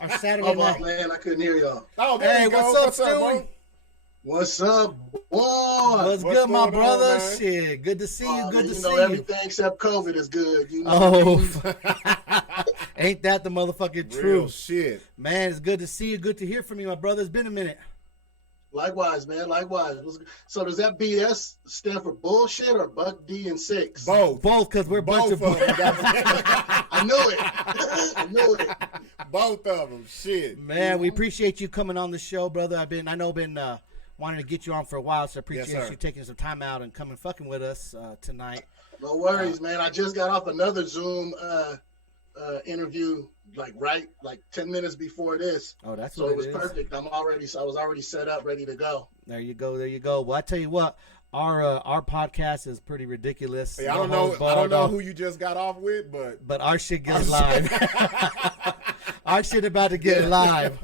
our Saturday night. Man, I couldn't hear y'all. Oh, there Hey, you go. what's up, bro? Stewie? What's up, boy? What's good, my going on, brother? man? Shit, good to see you. Good to see you. Everything except COVID is good. You know what I Oh, ain't that the motherfucking Real truth? shit. Man, it's good to see you. Good to hear from you, my brother. It's been a minute. Likewise, man. Likewise. So does that BS stand for bullshit or Buck D and Sixx? Both. Both, because we're a bunch of Both of them. I knew it. I knew it. Both of them. Shit. Man, we appreciate you coming on the show, brother. I've been wanting to get you on for a while, so I appreciate Yes, sir. you taking some time out and coming fucking with us tonight. No worries, man. I just got off another Zoom interview, like 10 minutes before this. Oh, that's so what it was is. perfect. I was already set up, ready to go. There you go. There you go. Well, I tell you what, our podcast is pretty ridiculous. Hey, I don't know who you just got off with, but our shit gets live. Our shit about to get live.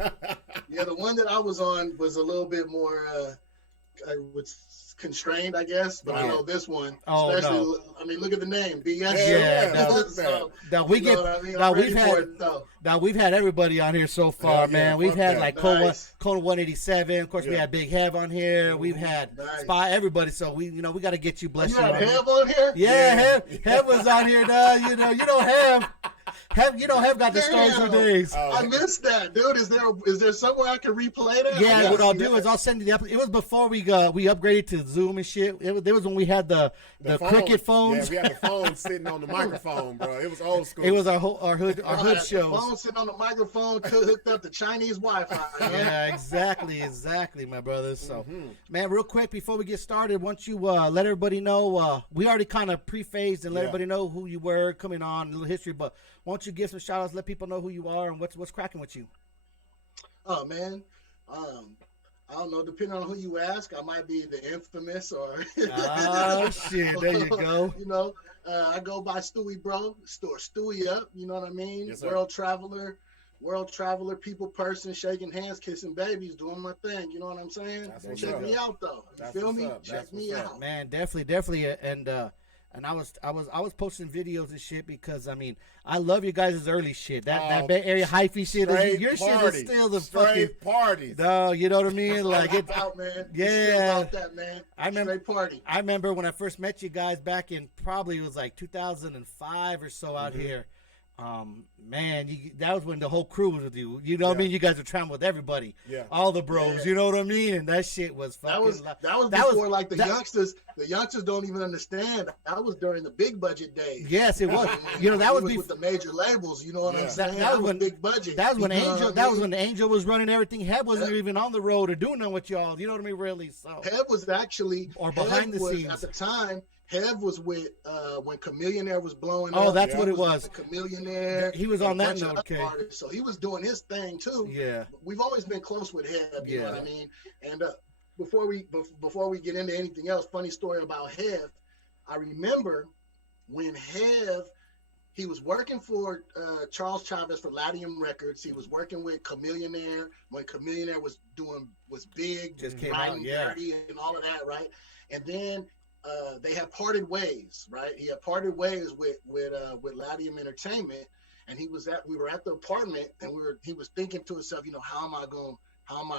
Yeah, the one that I was on was a little bit more was constrained, I guess. But I know this one. Oh, especially, no. I mean, look at the name, BS. Now we've had everybody on here so far, man. We've had like Cone 187. Of course, we had Big Hev on here. We've had Spy, everybody. So we got to get you blessed. You had Hev on here? Yeah, Hev was on here, dog. You know Hev. Have got the stories for days. I missed that, dude. Is there somewhere I can replay that? Yeah, what I'll do is I'll send you the episode. It was before we upgraded to Zoom and shit. It was when we had the cricket phones. Yeah, we had the phone sitting on the microphone, bro. It was old school. It was our hood shows. The phone sitting on the microphone hooked up to Chinese Wi-Fi. Yeah, exactly, my brother. So, man, real quick before we get started, why don't you let everybody know? We already kind of pre-phased and let everybody know who you were coming on, a little history, but why don't you give some shout outs, let people know who you are and what's cracking with you? Oh, man. I don't know. Depending on who you ask, I might be the infamous or. Oh, shit. There you go. You know, I go by Stewie, bro. StooieUp. You know what I mean? Yes, sir. World traveler, people person, shaking hands, kissing babies, doing my thing. You know what I'm saying? Check me out, though. You feel me? Check me out. Man, definitely. And I was posting videos and shit because I mean I love you guys' early shit. That Bay Area hyphy shit. Your shit is still the fucking parties. No, you know what I mean? Like it's out, man. Yeah. It's about that, man. Straight party. I remember when I first met you guys back in probably it was like 2005 or so out here. Man, that was when the whole crew was with you. You know what I mean? You guys were traveling with everybody. Yeah. All the bros. You know what I mean? And that shit was fucking. That was before like the youngsters. The youngsters don't even understand. That was during the big budget days. Yes, it was. You know that was with the major labels. You know what I'm saying? That was when big budget. That was when Angel. That was when Angel was running everything. Hev wasn't even on the road or doing nothing with y'all. You know what I mean? Really. So Hev was actually behind the scenes at the time. Hev was with when Chameleonaire was blowing up. Oh, that's Hev what it was. Chameleonaire. He was on that note, okay. So he was doing his thing too. Yeah. We've always been close with Hev, you know what I mean? And before we get into anything else, funny story about Hev, I remember when he was working for Charles Chavez for Latium Records. He was working with Chameleonaire when Chameleonaire was big, just came out, dirty and all of that, right? And then they had parted ways, right? He had parted ways with Latium Entertainment, and we were at the apartment, and he was thinking to himself, you know, how am I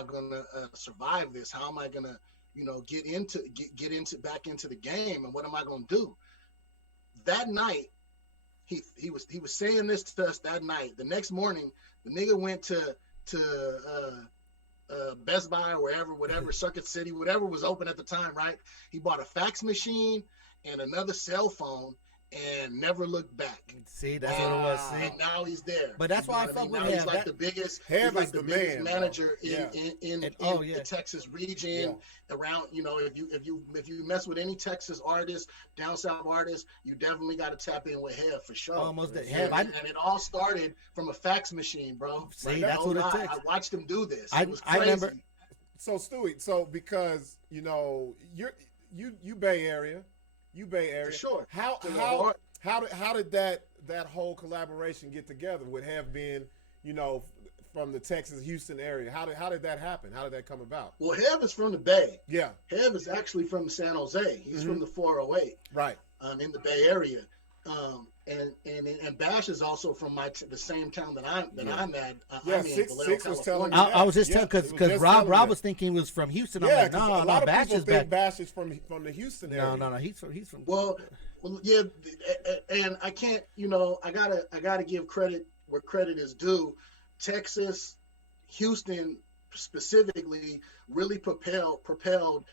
gonna survive this? How am I gonna, you know, get back into the game, and what am I gonna do? That night, he was saying this to us that night. The next morning, the nigga went to Best Buy or whatever, Circuit City, whatever was open at the time, right? He bought a fax machine and another cell phone and never looked back. See, that's what it was. See, and now he's there. But that's why I fuck with him. He's like the biggest. He's like the biggest manager in the Texas region. Around, you know, if you mess with any Texas artist, down south artist, you definitely got to tap in with Hev for sure. Almost Hev, and it all started from a fax machine, bro. See, that's what it takes. I watched him do this. I remember. So Stewie, because you know you Bay Area. For sure. How did that whole collaboration get together with Hev being, you know, from the Texas Houston area? How did that happen? How did that come about? Well, Hev is from the Bay. Yeah. Hev is actually from San Jose. He's from the 408. Right. In the Bay Area. And Bash is also from the same town that I'm at. Yeah, I'm in Vallejo, Sixx was telling me. California. I was just telling because Rob was thinking he was from Houston. I'm Yeah, like, no, a lot of Bash people is think back. Bash is from the Houston area. No, he's from. Well, yeah, and I can't, I gotta give credit where credit is due. Texas, Houston specifically really propelled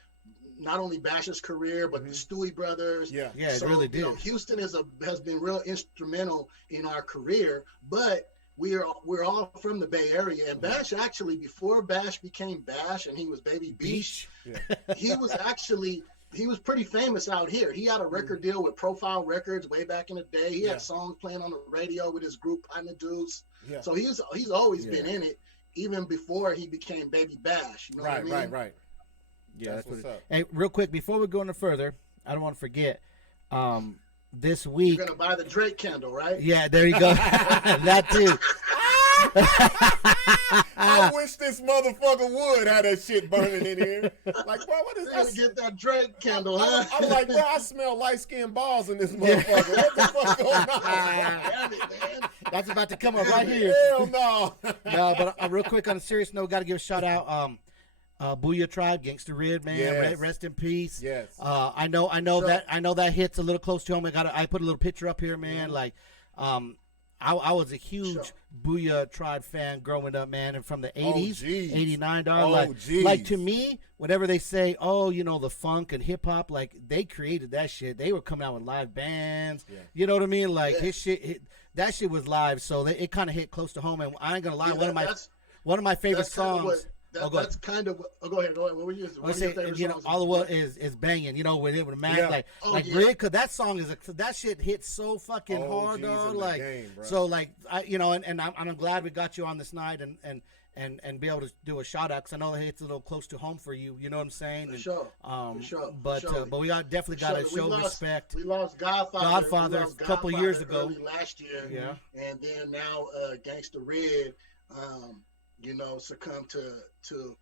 not only Bash's career but the Stewie brothers. Yeah, it really did. Houston has been real instrumental in our career, but we're all from the Bay Area. And Bash actually, before Bash became Bash and he was Baby Beach, he was pretty famous out here. He had a record deal with Profile Records way back in the day. He had songs playing on the radio with his group Partner Dudes. Yeah. So he's always been in it, even before he became Baby Bash. You know what I mean? Right. Yeah, that's what's up. Hey, real quick, before we go any further, I don't want to forget. This week, you're gonna buy the Drake candle, right? Yeah, there you go. That too. I wish this motherfucker would have that shit burning in here. Like, bro, what is that? Get that Drake candle, huh? I'm like, bro, I smell light-skinned balls in this motherfucker. What the fuck going on? Damn it, man. That's about to come up right here. Hell no. No, but real quick on a serious note, got to give a shout out. Booyah Tribe, Gangsta Rid, man. Yes. Rest in peace. Yes. I know that hits a little close to home. I put a little picture up here, man. Like, I was a huge Booyah Tribe fan growing up, man, and from the 80s, 89, like to me, whatever they say, the funk and hip hop, like they created that shit. They were coming out with live bands. Yeah. You know what I mean? Like that shit was live, so it kind of hit close to home. And I ain't gonna lie, one of my favorite songs. That's kind of. Go ahead. What were you? What your favorite songs? All the world is banging. With it with Mac, Rig, cause that song that shit hits so fucking hard, dog. Like, game, so like I'm glad we got you on this night and be able to do a shout out because I know it's a little close to home for you. You know what I'm saying? For sure. But we definitely got to show respect. We lost Godfather a couple years ago. Last year. Yeah. And then now Gangsta Rid. Succumb to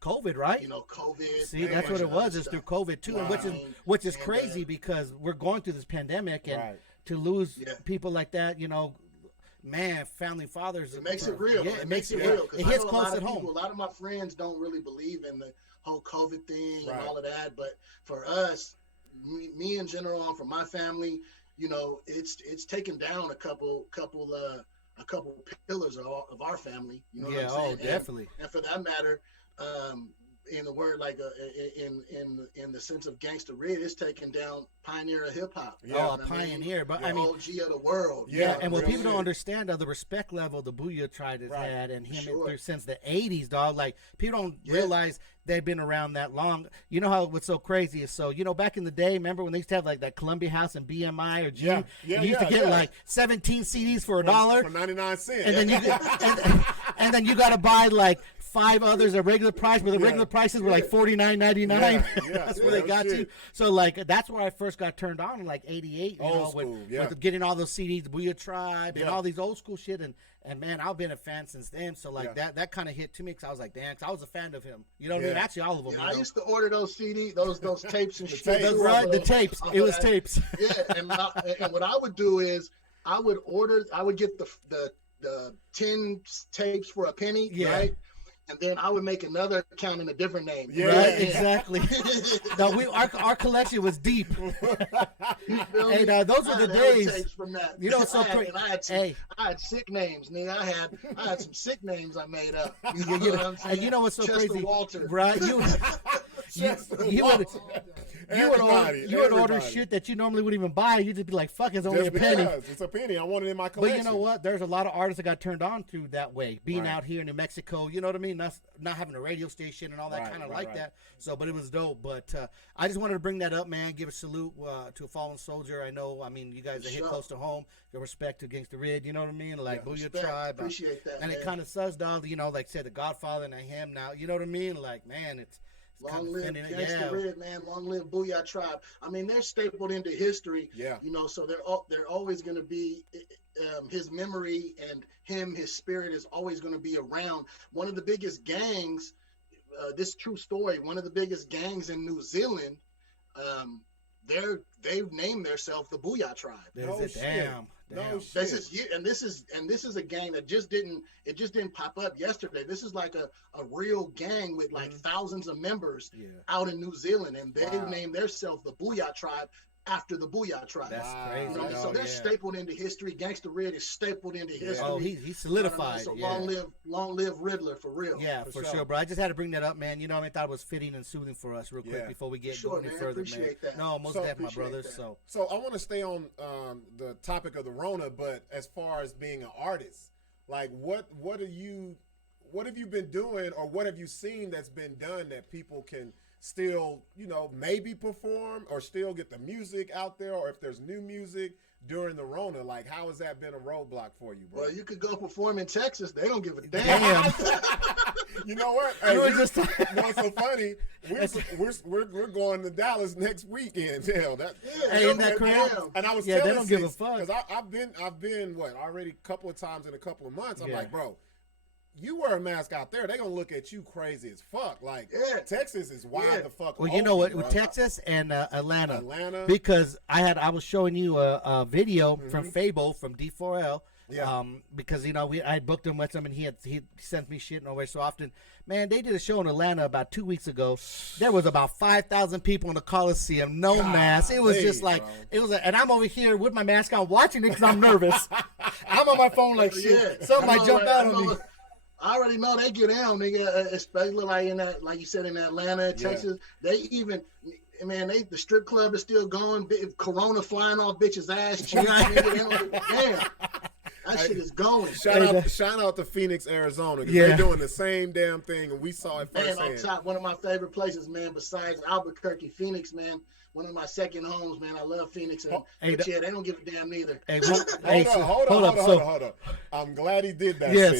COVID, right? COVID. See, that's what it was. It's through COVID too, and which is crazy because we're going through this pandemic, and to lose people like that, man, family fathers. It makes it real. Yeah, it makes it real. It hits close at home. A lot of my friends don't really believe in the whole COVID thing and all of that, but for us, me in general, and for my family, it's taken down a couple pillars of our family. You know what I'm saying? Definitely. And for that matter, in the word in the sense of Gangsta Rid, it's taken down pioneer of hip hop. Yeah, pioneer, but OG of the world. Yeah, and what people don't understand are the respect level the Booyah Tribe has had, and him since the '80s, dog. Like people don't realize they've been around that long. You know how what's so crazy is back in the day, remember when they used to have like that Columbia House and BMI or G? You used to get like 17 CDs for $1 for 99 cents, and then and then you got to buy like 5 others at regular price, but the regular prices were like $49.99. That's where they got you. So like that's where I first got turned on in like '88. With getting all those CDs, the Booyah Tribe, and all these old school shit, and man, I've been a fan since then. So like that kind of hit to me because I was like, damn, 'cause I was a fan of him. You know what I mean? Actually, all of them. I used to order those CDs, those tapes and shit. The tapes. It was tapes. Yeah, and what I would do is I would get the 10 tapes for a penny, right? And then I would make another account in a different name. Yeah, right? Exactly. No, our collection was deep. Hey, those are the days. From that. It's so crazy. I had sick names, nigga. I had some sick names I made up. And you know what's so Chester crazy, Walter. Right? You would order shit that you normally wouldn't even buy. You'd just be like, "Fuck, it's only a penny." It's a penny. I want it in my collection. But you know what? There's a lot of artists that got turned on to that way. Being out here in New Mexico, you know what I mean? Not having a radio station and all that kind of that. So, but it was dope. But I just wanted to bring that up, man. Give a salute to a fallen soldier. I mean, you guys are hit close to home. Your respect to Gangsta Rid. You know what I mean? Like Booyah Tribe. Appreciate that. And it kind of sucks, dog. Like I said, the Godfather and him now. You know what I mean? Like, man, it's long live Gangsta Rid, man. Long live Booyah Tribe. I mean, they're stapled into history. Yeah. So they're always going to be his memory and his spirit is always going to be around. One of the biggest gangs, this true story, one of the biggest gangs in New Zealand, they've named themselves the Booyah Tribe. No shit. Damn. No shit. This is a gang that just didn't pop up yesterday. This is like a real gang with like thousands of members out in New Zealand, and they've named themselves the Booyah Tribe after the Booyah Tribe. That's crazy. You know, so they're stapled into history. Gangsta Red is stapled into history. Oh, he solidified. So long live Riddler for real. Yeah, for sure, bro. I just had to bring that up, man. You know what I mean? I thought it was fitting and soothing for us real quick before we get going any further, man. That. No, most definitely, my brothers. That. So I want to stay on the topic of the Rona, but as far as being an artist, like what have you been doing, or what have you seen that's been done that people can still, you know, maybe perform or still get the music out there, or if there's new music during the Rona, like how has that been a roadblock for you, bro? Well, you could go perform in Texas. They don't give a damn. You know what? Hey, it's so funny. We're going to Dallas next weekend. Hell, ain't that crazy? And I was they telling don't give a fuck, because I've been already a couple of times in a couple of months. I'm like, bro, you wear a mask out there, they're gonna look at you crazy as fuck. Like Texas is wide the fuck. Well, you know what? With Texas and Atlanta, because I was showing you a video from Fable from D4L. Because you know I had booked him with him, and he sent me shit nowhere so often. Man, they did a show in Atlanta about 2 weeks ago. There was about 5,000 people in the Coliseum, no mask. It was just like and I'm over here with my mask on watching it because I'm nervous. I'm on my phone like shit. Something might jump out on me. I already know they get down, nigga. Especially like in that, like you said, in Atlanta, Texas. They even, man, the strip club is still going. Corona flying off bitches' ass cheeks. Damn, that shit is going. Shout out to Phoenix, Arizona. They're doing the same damn thing, and we saw it firsthand. Man, on top, one of my favorite places, man. Besides Albuquerque, Phoenix, man. One of my second homes, man. I love Phoenix. But they don't give a damn neither. Hold up. I'm glad he did that. Yeah,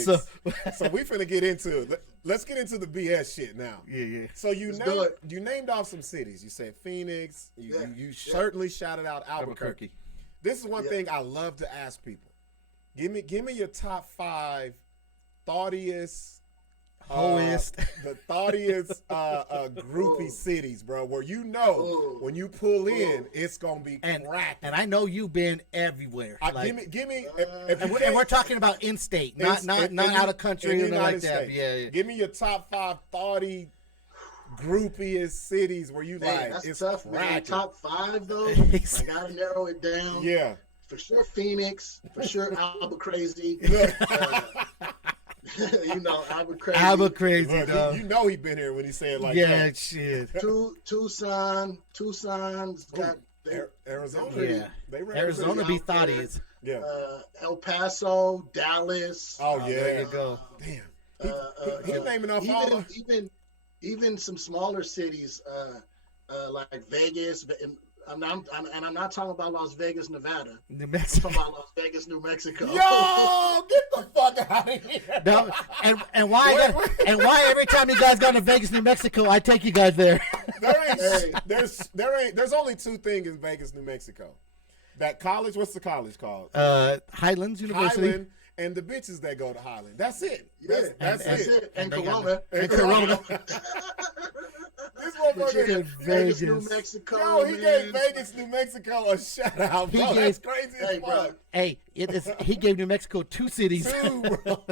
so we finna get into let's get into the BS shit now. Yeah. So you named off some cities. You said Phoenix. You certainly shouted out Albuquerque. This is one thing I love to ask people. Give me your top 5 thoughtiest, the thoughtiest groupie cities, bro, where you know when you pull in, it's gonna be cracking. And I know you've been everywhere. Give me, and we're talking about in-state, not out of country or anything like that. Yeah. Give me your top 5 thoughty groupiest cities where you that's it's tough, man. Top 5 though. I gotta narrow it down. Yeah. For sure, Phoenix. For sure, Albuquerque. You know, Albuquerque, you know he been here when he said like that. Yeah, shit. Tucson's got Arizona. Arizona be thoughties. Yeah. El Paso, Dallas. Oh yeah, there you go. Damn. He's naming off all even some smaller cities like Vegas. I'm not talking about Las Vegas, Nevada. New Mexico. I'm talking about Las Vegas, New Mexico. Yo, get the fuck out of here. No, and why every time you guys go to Vegas, New Mexico, I take you guys there. There's only 2 things in Vegas, New Mexico. That college, what's the college called? Highlands University. Highland, and the bitches that go to Highland. That's it. That's it. And Corona. This motherfucker Vegas, New Mexico. Yo, he gave Vegas, New Mexico a shout out, bro. That's crazy as fuck. Hey, he gave New Mexico 2 cities. 2, bro.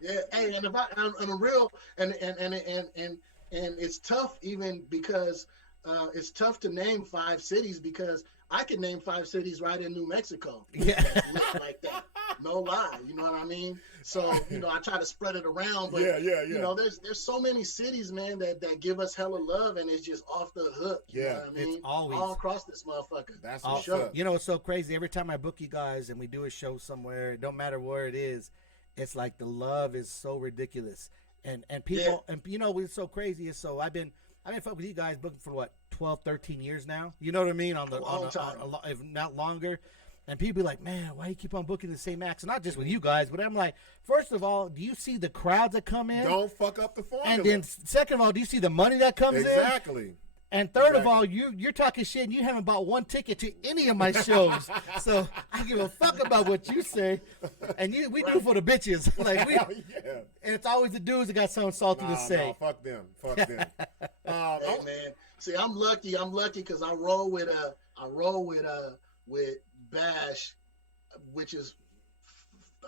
Yeah, hey, and if and it's tough even because it's tough to name 5 cities because I could name 5 cities right in New Mexico. Yeah, like that. No lie, you know what I mean? So, you know, I try to spread it around, but you know, there's so many cities, man, that give us hella love, and it's just off the hook. You know what I mean? It's always all across this motherfucker. That's for sure. You know, it's so crazy. Every time I book you guys and we do a show somewhere, it don't matter where it is, it's like the love is so ridiculous, and people, and you know, what's so crazy is I've been fucking with you guys booking for what 12, 13 years now. You know what I mean? On if not longer. And people be like, man, why do you keep on booking the same acts? Not just with you guys, but I'm like, first of all, do you see the crowds that come in? Don't fuck up the formula. And then second of all, do you see the money that comes in? Exactly. And third of all, you're talking shit and you haven't bought 1 ticket to any of my shows. So I give a fuck about what you say. And we do it for the bitches. Like and it's always the dudes that got something salty to say. No, fuck them. Hey, man. See, I'm lucky. I'm lucky because I roll with Bash, which is,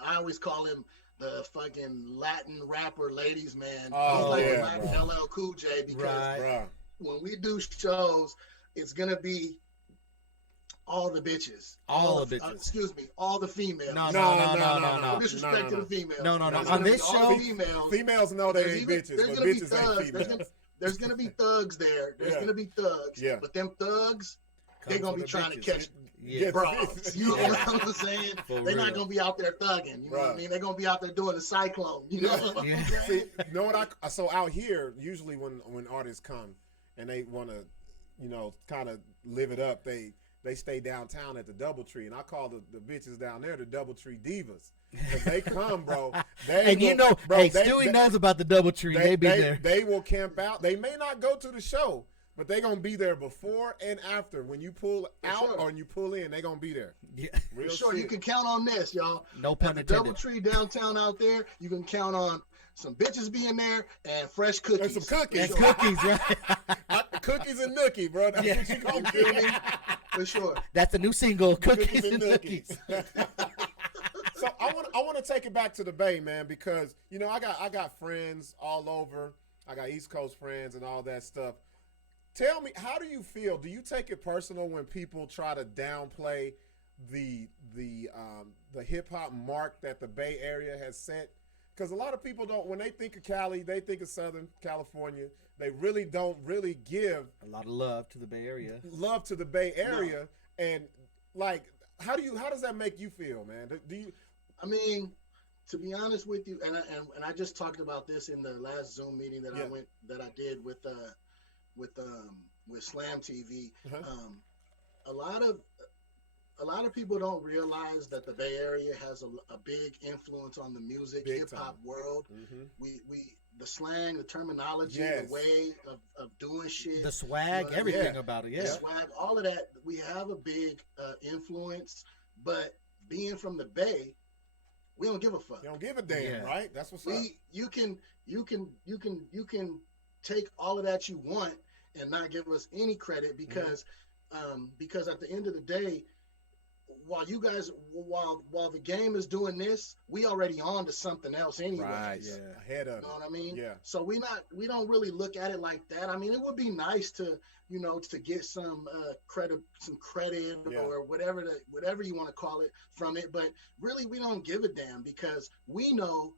I always call him the fucking Latin rapper, ladies man. He's like the Latin LL Cool J because when we do shows, it's gonna be all the bitches. All the bitches. Excuse me, all the females. No. No disrespect to the females. No. On this show, females know they ain't bitches, but bitches ain't females. There's gonna be thugs there. There's gonna be thugs. Yeah. But them thugs, they're gonna be trying to catch Yeah. bros. You know what I'm saying? They're not gonna be out there thugging. You know what I mean? They're gonna be out there doing the cyclone. You know what I'm saying? See, you know what so out here, usually when artists come and they wanna, kind of live it up, they stay downtown at the DoubleTree, and I call the bitches down there the DoubleTree divas. Cause they come, bro. Stewie knows about the DoubleTree. They be there. They will camp out. They may not go to the show, but they gonna be there before and after. When you pull out or when you pull in, they gonna be there. Yeah, real sure. Shit. You can count on this, y'all. No pun intended. DoubleTree downtown out there. You can count on some bitches being there and fresh cookies. And some cookies. And cookies, right? Cookies and nookie, bro. That's what you gonna feel me. For sure. That's the new single, Cookies and Nookies. So I want to take it back to the Bay, man, because I got friends all over. I got East Coast friends and all that stuff. Tell me, how do you feel? Do you take it personal when people try to downplay the hip hop mark that the Bay Area has set? Because a lot of people don't. When they think of Cali, they think of Southern California. They really don't give a lot of love to the Bay Area. Love to the Bay Area, and like, how does that make you feel, man? Do you? I mean, to be honest with you, and I just talked about this in the last Zoom meeting that I did with Slam TV. A lot of people don't realize that the Bay Area has a big influence on the music hip hop world. Mm-hmm. The slang, the terminology, the way of doing shit, the swag, everything about it. Yeah, the swag, all of that. We have a big influence, but being from the Bay, we don't give a fuck. You don't give a damn, right? That's what's up. You can take all of that you want and not give us any credit because at the end of the day, while the game is doing this, we already on to something else anyway. Right, yeah, ahead of it. You know what I mean? Yeah. So we don't really look at it like that. I mean, it would be nice to get some credit or whatever you want to call it from it, but really we don't give a damn because we know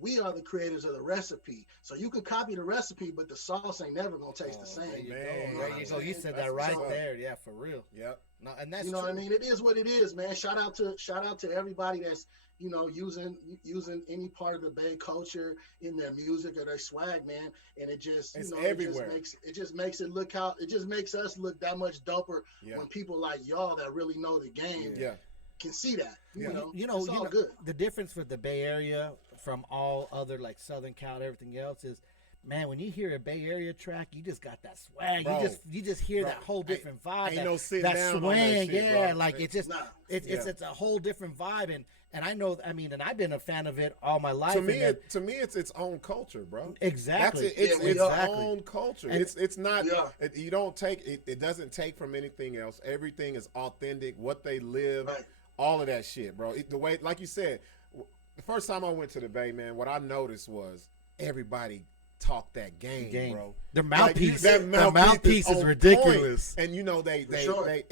we are the creators of the recipe. So you can copy the recipe, but the sauce ain't never gonna taste the same. There you go. You said that right there. Yeah, for real. Yep. No, and that's what I mean. It is what it is, man. Shout out to everybody that's using any part of the Bay culture in their music or their swag, man. And it just everywhere. It just makes us look that much doper when people like y'all that really know the game can see that. You know, good. The difference with the Bay Area from all other like Southern Cal and everything else is, man, when you hear a Bay Area track, you just got that swag. Bro, you just hear that whole different vibe. Ain't no sitting that down swing, on that shit, yeah. Bro. Like it's a whole different vibe, and I know. I mean, and I've been a fan of it all my life. To me, it's its own culture, bro. Exactly. It's its own culture. And it's not. Yeah. You don't take it. It doesn't take from anything else. Everything is authentic. What they live, all of that shit, bro. The way, like you said, the first time I went to the Bay, man, what I noticed was everybody talk that game, bro. Their mouthpiece, their mouthpiece is ridiculous. Point. And they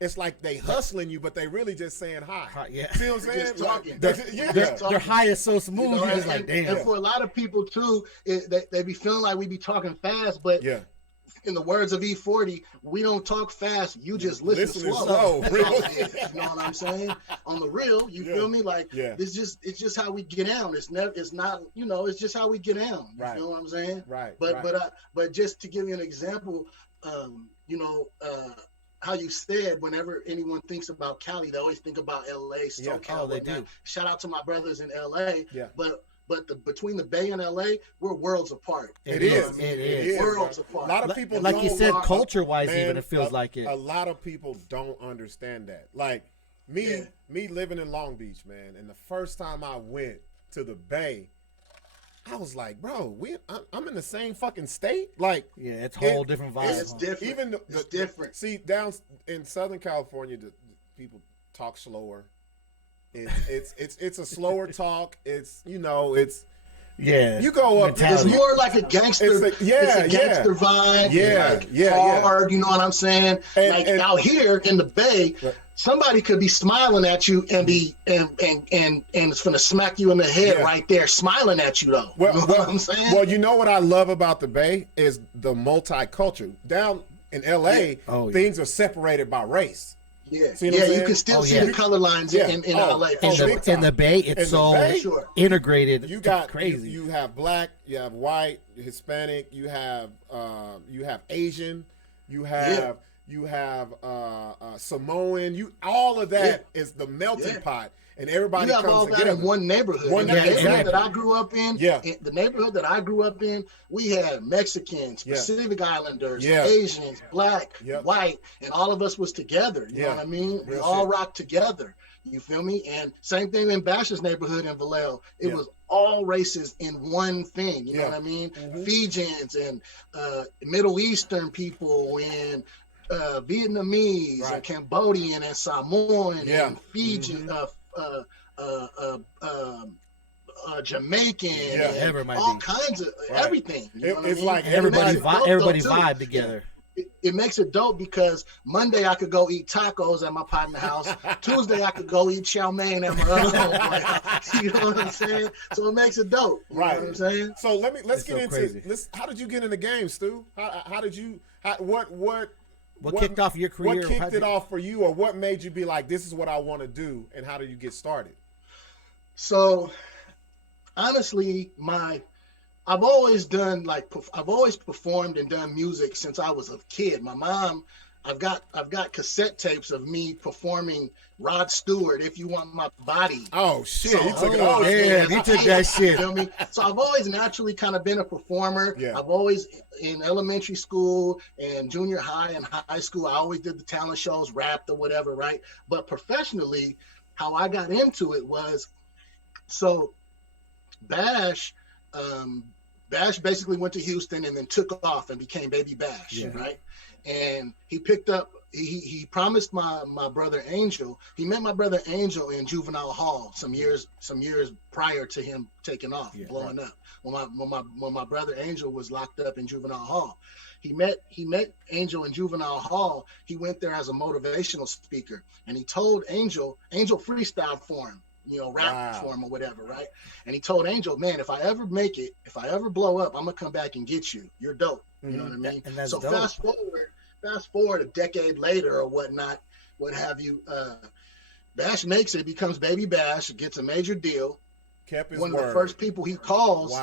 it's like they hustling you, but they really just saying hi. Yeah. See what I'm saying? Just talking. Their high is so smooth. You're just like, damn. And for a lot of people too, they be feeling like we be talking fast, but in the words of E40, we don't talk fast. You just listen slow. You know what I'm saying? On the real, you feel me? Like it's just how we get down. It's not. It's just how we get down. You know what I'm saying? Right. But just to give you an example, how you said whenever anyone thinks about Cali, they always think about LA, SoCal. They do. Shout out to my brothers in LA. Yeah. But between the Bay and LA, we're worlds apart. It is worlds apart. A lot of people, like you said, culture-wise, even it feels like it. A lot of people don't understand that. Like me living in Long Beach, man, and the first time I went to the Bay, I was like, bro, I'm in the same fucking state. Like, yeah, it's a whole different vibe. It's different. Even it's different. See, down in Southern California, the people talk slower. It's a slower talk. It's yeah. You go up. It's more like a gangster. It's a gangster vibe. Yeah, hard. You know what I'm saying? And out here in the Bay, somebody could be smiling at you and it's gonna smack you in the head right there, smiling at you though. You know what I'm saying? Well, you know what I love about the Bay is the multicultural. Down in LA, things are separated by race. Yeah, you can still see the color lines in LA. In the Bay, it's integrated. You got crazy. You have black, you have white, Hispanic, you have Asian, you have Samoan. All of that is the melting pot. And everybody comes all together. That in one neighborhood. The neighborhood that I grew up in, the neighborhood that I grew up in, we had Mexicans, Pacific Islanders, Asians, black, white, and all of us was together. You know what I mean? We all rocked together. You feel me? And same thing in Bash's neighborhood in Vallejo. It was all races in one thing. You know what I mean? Fijians and Middle Eastern people and Vietnamese and Cambodian and Samoan and Fijian. Jamaican, and all kinds of everything. You know it's what like everybody vibe together. It makes it dope because Monday I could go eat tacos at my partner's house. Tuesday I could go eat chow mein at my other homeboy's house. You know what I'm saying? So it makes it dope. You know what I'm saying? So let's get into this. How did you get in the game, Stu? How did you? What kicked off your career? What kicked it off for you, or what made you be like, this is what I want to do, and how did you get started? So, honestly, I've always performed and done music since I was a kid. My mom, I've got cassette tapes of me performing Rod Stewart, If You Want My Body. Oh shit, so, you took it all. Yeah, you took that shit. You feel me? So I've always naturally kind of been a performer. Yeah. I've always, in elementary school and junior high and high school, I always did the talent shows, rapped or whatever, right? But professionally, how I got into it was, so Bash basically went to Houston and then took off and became Baby Bash, right? And he picked up, he promised my brother Angel, he met my brother Angel in Juvenile Hall some years prior to him taking off, blowing up. When my brother Angel was locked up in Juvenile Hall. He met Angel in Juvenile Hall. He went there as a motivational speaker, and he told Angel freestyled for him, rap for him or whatever, right? And he told Angel, man, if I ever make it, if I ever blow up, I'm gonna come back and get you. You're dope. You know what I mean? So dope. Fast forward a decade later or whatnot, what have you, Bash makes it, becomes Baby Bash, gets a major deal. Kept his One word. of the first people he calls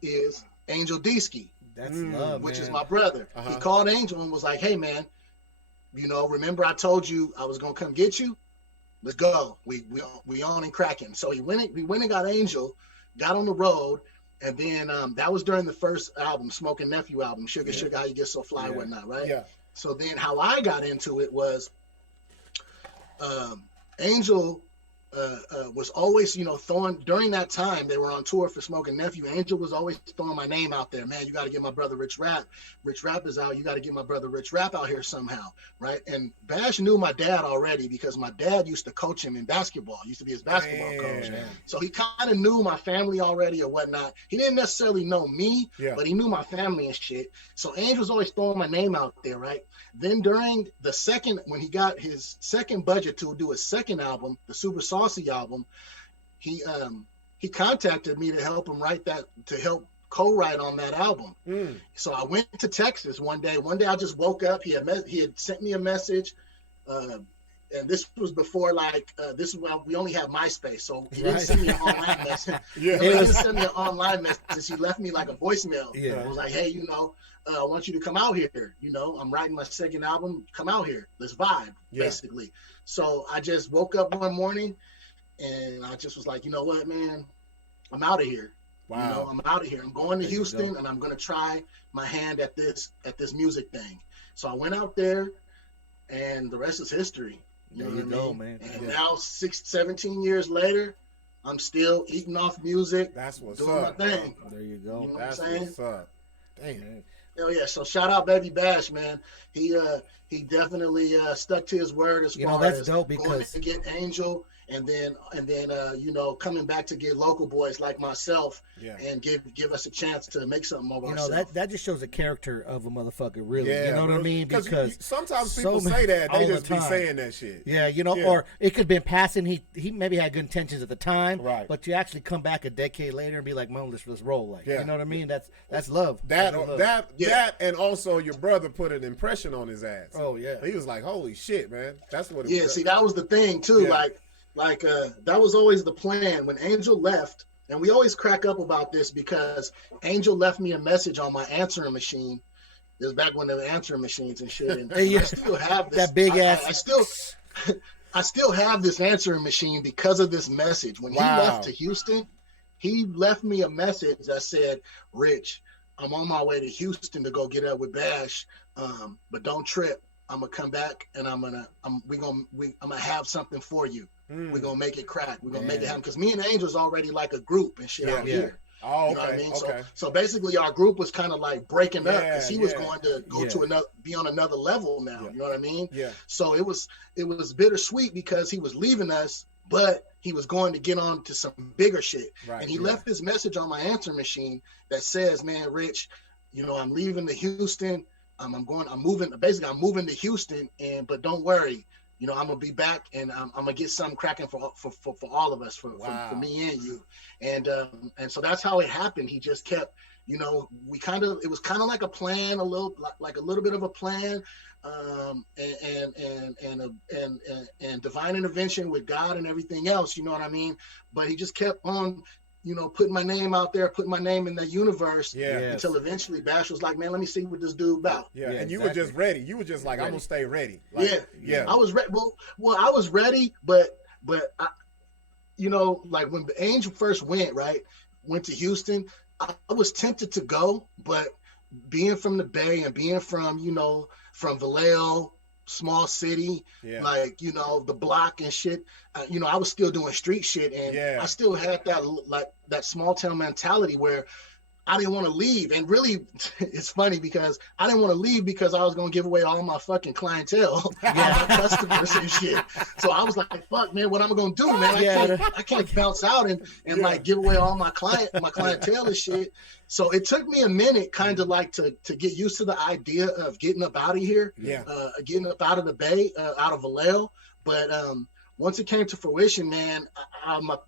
is Angel Deesky. That's love, which man. is my brother. He called Angel and was like, hey man, remember I told you I was gonna come get you? Let's go. We on and cracking. So we went and got Angel, got on the road, and then that was during the first album, Smoke and Nephew album, Sugar Sugar How You Get So Fly and whatnot, right? Yeah. So then how I got into it was Angel was always, throwing, during that time they were on tour for Smoke and Nephew, Angel was always throwing my name out there. Man, you got to get my brother Rich Rap is out. You got to get my brother Rich Rap out here somehow, right? And Bash knew my dad already because my dad used to coach him in basketball. He used to be his basketball coach. So he kind of knew my family already or whatnot. He didn't necessarily know me, but he knew my family and shit. So Angel was always throwing my name out there, right? Then during when he got his second budget to do his second album, the Super Saucy album, he contacted me to help him co-write on that album. So I went to Texas one day. One day I just woke up. He had sent me a message, and this was before this is when we only had MySpace, so he didn't send me an online message. He didn't send me an online message. He left me like a voicemail. I was like, hey, I want you to come out here. I'm writing my second album. Come out here. Let's vibe, basically. So I just woke up one morning and I just was like, you know what, man? I'm out of here. Wow. I'm out of here. I'm going to Houston and I'm going to try my hand at this music thing. So I went out there and the rest is history. You know what I mean? Man. And now 17 years later, I'm still eating off music. That's what's doing up. my thing. There you go. You know That's what I'm saying? what's up. Damn. Hell yeah! So shout out Baby Bash, man. He definitely stuck to his word as far that's as dope going because to get Angel, and then coming back to get local boys like myself, and give us a chance to make something of ourselves. that just shows the character of a motherfucker, really. Yeah, you know what I mean? Because sometimes people say that they just be time. saying that shit. Yeah, or it could have been passing. He maybe had good intentions at the time, right? But you actually come back a decade later and be like, "Man, let's roll." Like, you know what I mean? That's love. That and also your brother put an impression on his ass. Oh yeah, he was like, "Holy shit, man!" That's what. Yeah, see, that was the thing too. Yeah. Like that was always the plan when Angel left, and we always crack up about this because Angel left me a message on my answering machine. It was back when there were answering machines and shit. And I still have this. That big ass. I still have this answering machine because of this message. When he left to Houston, he left me a message that said, "Rich, I'm on my way to Houston to go get up with Bash, but don't trip. I'm gonna come back and I'm gonna have something for you. We're gonna make it crack. We're gonna make it happen." Because me and Angel's already like a group and shit out here. Oh, okay. You know what I mean? Okay. So basically, our group was kind of like breaking up because he was going to go to be on another level now. You know what I mean? Yeah. So it was bittersweet because he was leaving us, but he was going to get on to some bigger shit. Right. And he left this message on my answer machine that says, "Man, Rich, I'm leaving to Houston. I'm moving to Houston, but don't worry. I'm gonna be back, and I'm gonna get something cracking for all of us, for me and you." And so that's how it happened. He just kept, it was kind of like a plan, a little bit of a plan, and divine intervention with God and everything else. You know what I mean? But he just kept on, putting my name out there, putting my name in the universe, until eventually Bash was like, "Man, let me see what this dude about." Yeah, and you were just ready. You were just like, "I'm gonna stay ready." Like, I was ready. Well, I was ready, but I, like when Angel first went to Houston, I was tempted to go, but being from the Bay and being from Vallejo, small city, the block and shit, I was still doing street shit, and I still had that small town mentality where I didn't want to leave. And really, it's funny because I didn't want to leave because I was going to give away all my fucking clientele, all my customers and shit. So I was like, "Fuck, man, what am I going to do, man? I can't bounce out and like give away all my clientele and shit." So it took me a minute kind of like to get used to the idea of getting up out of here, getting up out of the Bay, out of Vallejo. But once it came to fruition, man,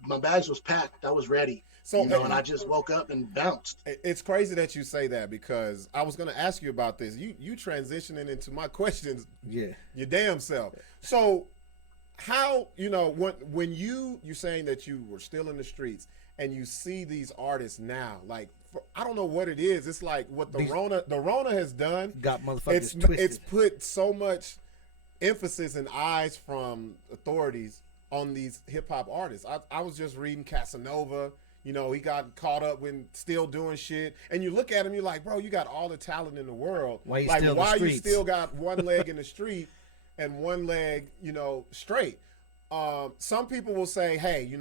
my bags was packed. I was ready. So, and I just woke up and bounced. It's crazy that you say that because I was going to ask you about this. You transitioning into my questions, your damn self. So how, when you're saying that you were still in the streets and you see these artists now, like, I don't know what it is. It's like what the Rona has done. Got motherfuckers twisted. It's put so much emphasis and eyes from authorities on these hip hop artists. I was just reading Casanova. He got caught up when still doing shit. And you look at him, you're like, bro, you got all the talent in the world. Why you still got one leg in the street and one leg, straight? Some people will say, hey,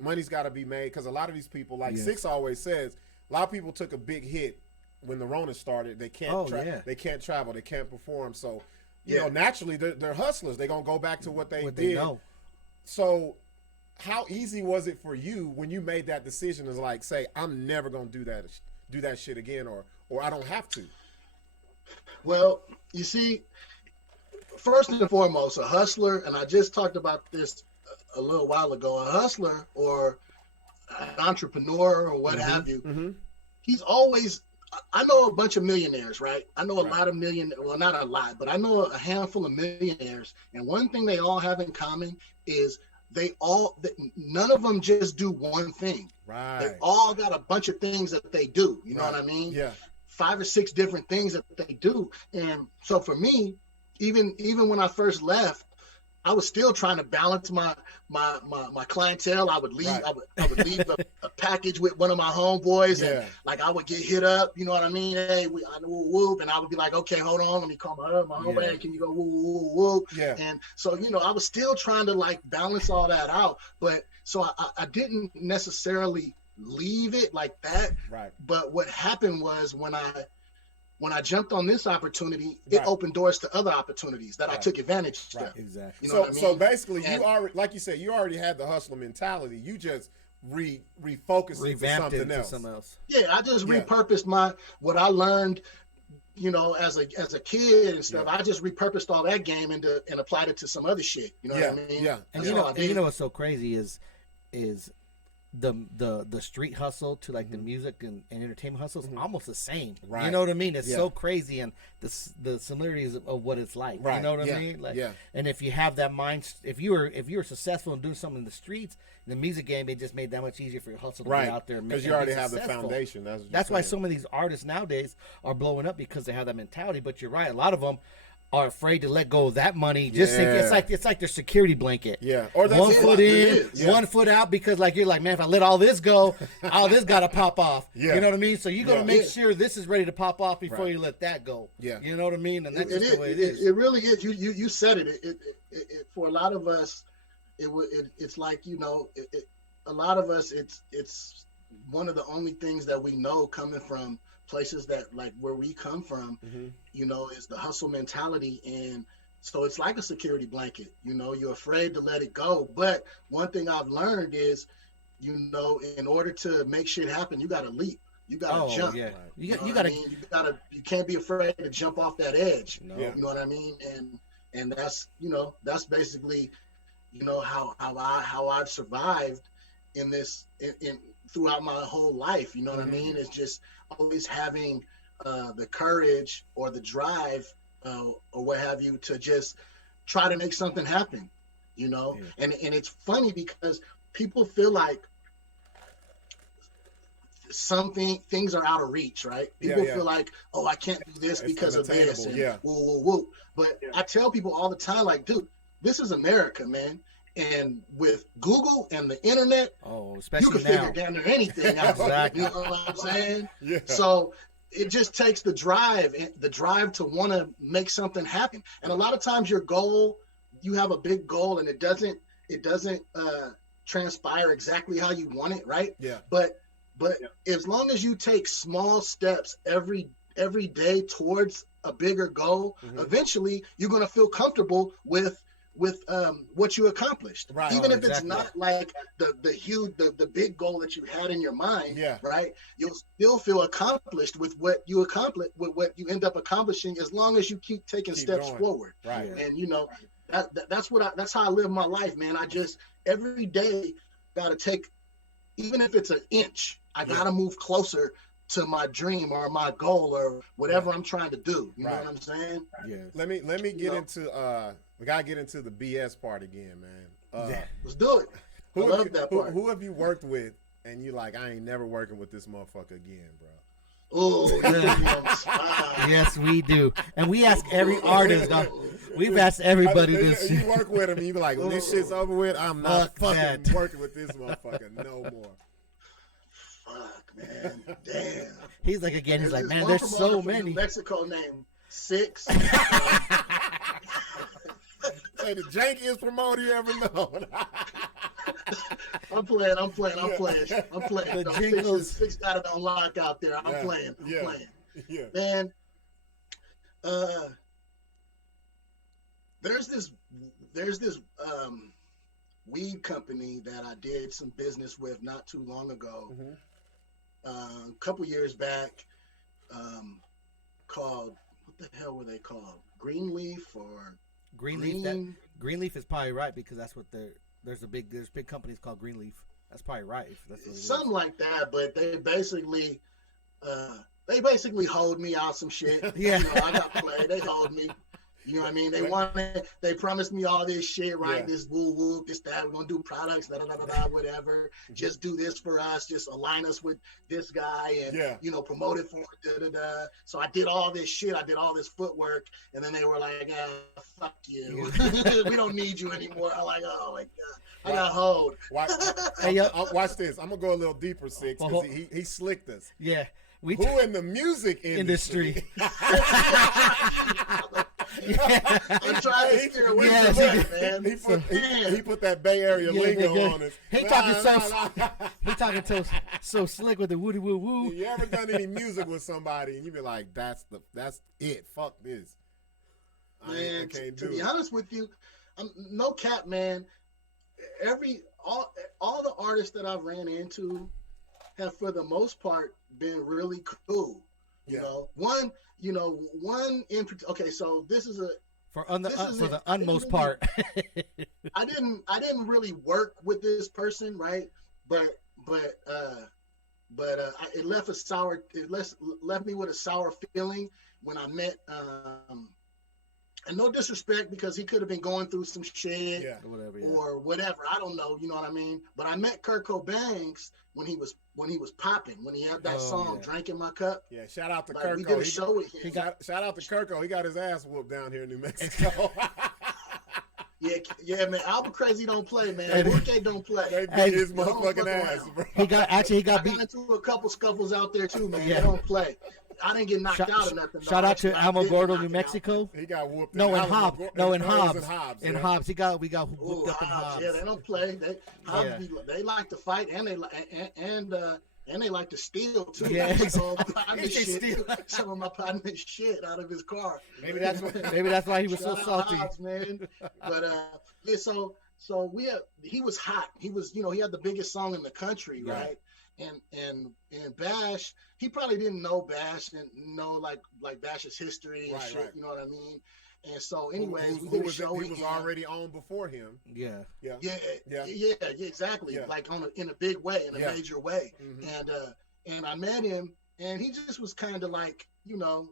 money's got to be made. Because a lot of these people, like Sixx always says, a lot of people took a big hit when the Rona started. They can't they can't travel. They can't perform. So, naturally, they're hustlers. They're going to go back to what they did. They know. So how easy was it for you when you made that decision to like say, I'm never gonna do that shit again, or I don't have to? Well, you see, first and foremost, a hustler, and I just talked about this a little while ago, a hustler or an entrepreneur or what have you, he's always, I know a bunch of millionaires, right? I know a lot of well, not a lot, but I know a handful of millionaires, and one thing they all have in common is none of them just do one thing. Right. They all got a bunch of things that they do. You know what I mean? Yeah. 5 or 6 different things that they do. And so for me, even when I first left, I was still trying to balance my clientele. I would leave I would leave a package with one of my homeboys, and like I would get hit up, you know what I mean? Hey, I know whoop, and I would be like, okay, hold on, let me call my homeboy. Hey, can you go whoop whoop whoop? Yeah. And so I was still trying to like balance all that out, but so I didn't necessarily leave it like that. Right. But what happened was when I jumped on this opportunity, it opened doors to other opportunities that I took advantage of. Exactly. So basically, you already, like you said, you already had the hustler mentality. You just refocused it to something else. Yeah, I just repurposed what I learned, as a kid and stuff. I just repurposed all that game and applied it to some other shit. You know what I mean? Yeah. And what's so crazy is the street hustle to like the music and entertainment hustle is almost the same. Right. You know what I mean? It's so crazy, and the similarities of what it's like. Right. You know what I mean? Like, and if you have that mind, if you were successful in doing something in the streets, in the music game, it just made that much easier for your hustle to be out there. Because you already have the foundation. That's why so many of these artists nowadays are blowing up, because they have that mentality. But you're right, a lot of them are afraid to let go of that money. Just think it's like their security blanket. Yeah. Or that's one foot in, one foot out, because like you're like, man, if I let all this go, all this gotta pop off. Yeah. You know what I mean? So you gotta make sure this is ready to pop off before you let that go. Yeah. You know what I mean? And that's just the way it is. It really is. You said it. It for a lot of us, it's like, a lot of us, it's one of the only things that we know coming from places that like where we come from, is the hustle mentality. And so it's like a security blanket, you're afraid to let it go. But one thing I've learned is, in order to make shit happen, you got to leap. You got to jump. Yeah. You got to, you can't be afraid to jump off that edge. No. You know what I mean? And that's, that's basically, how I've survived in this, in throughout my whole life. You know what I mean? It's just always having the courage or the drive or what have you to just try to make something happen, and it's funny because people feel like things are out of reach, right? People feel like, oh, I can't do this because of this, and woo, woo, woo. But I tell people all the time, like, dude, this is America, man. And with Google and the internet, you can figure down there anything out. Exactly. You know what I'm saying? Yeah. So it just takes the drive to want to make something happen. And a lot of times your goal, you have a big goal and it doesn't transpire exactly how you want it, right? Yeah. But as long as you take small steps every day towards a bigger goal, eventually you're going to feel comfortable with what you accomplished, right? Even if it's not like the huge, the big goal that you had in your mind, right? You'll still feel accomplished with what you accomplished, with what you end up accomplishing, as long as you keep taking steps forward, right? And that's how I live my life, man. I just every day gotta take, even if it's an inch, I gotta move closer to my dream or my goal or whatever I'm trying to do. You know what I'm saying? Yeah. Let me get into we gotta get into the BS part again, man. Let's do it. I love that part. Who have you worked with and you like, I ain't never working with this motherfucker again, bro? Oh, yes, we do. And we ask every artist, we've asked everybody this. You work with him and you be like, when this shit's over with, I'm not fucking working with this motherfucker no more. Fuck, man. Damn. He's like, again, he's like, man, there's so many. New Mexico named Sixx. Hey, the jankiest promoter you ever known. I'm playing. The jingles. Sixx got it on lock out there. I'm playing. Yeah. Man, there's this weed company that I did some business with not too long ago. A couple years back, called, what the hell were they called? Greenleaf or Greenleaf? Greenleaf is probably right, because that's what there's big companies called Greenleaf. That's probably right. That's what something like that, but they basically hold me out some shit. Yeah. I got played. They hold me. You know what I mean? They promised me all this shit, right? This woo woo, this that. We're gonna do products, da da da da da, whatever. Just do this for us. Just align us with this guy, and you know, promote it for da da da. So I did all this shit. I did all this footwork, and then they were like, "Fuck you. We don't need you anymore." I'm like, "Oh my god, I got hold." Watch this. I'm gonna go a little deeper, Sixx, because he slicked us. Yeah. Who in the music industry? I'm trying to steer away from that, man. He put that Bay Area lingo on us. He talking so slick with the woody woo woo. You ever done any music with somebody and you be like, that's it. Fuck this. Man, I can't to do be it. honest with you, no cap, man. All the artists that I've ran into have, for the most part, been really cool. You know, one in okay, so this is a for the unmost part. I didn't really work with this person, right? But it left me with a sour feeling when I met and no disrespect, because he could have been going through some shit or whatever. I don't know, you know what I mean? But I met Kurt Cobain when he was popping, when he had that song "Drink in My Cup." Yeah, shout out to Kirko. We did a show with him. Shout out to Kirko. He got his ass whooped down here in New Mexico. Yeah, man. Albuquerque don't play, man. Albuquerque don't play. They beat his motherfucking ass, bro. He got beat. I got into a couple scuffles out there too, man. They don't play. I didn't get knocked out or nothing. Shout out to Alamogordo, New Mexico. He got whooped. In Hobbs. In Hobbs. We got whooped up in Hobbs. Yeah, they don't play. They like to fight, and they like to steal too. Yeah, so some of my partner's shit out of his car. Maybe that's why he was so salty. Hobbs, man. But so he was hot. He was, you know, he had the biggest song in the country, right? And Bash, he probably didn't know Bash and know like Bash's history and shit. You know what I mean? And so, anyways, we did a show. He was already on before him. Yeah, exactly. Like in a big way, in a major way. And I met him, and he just was kind of like, you know,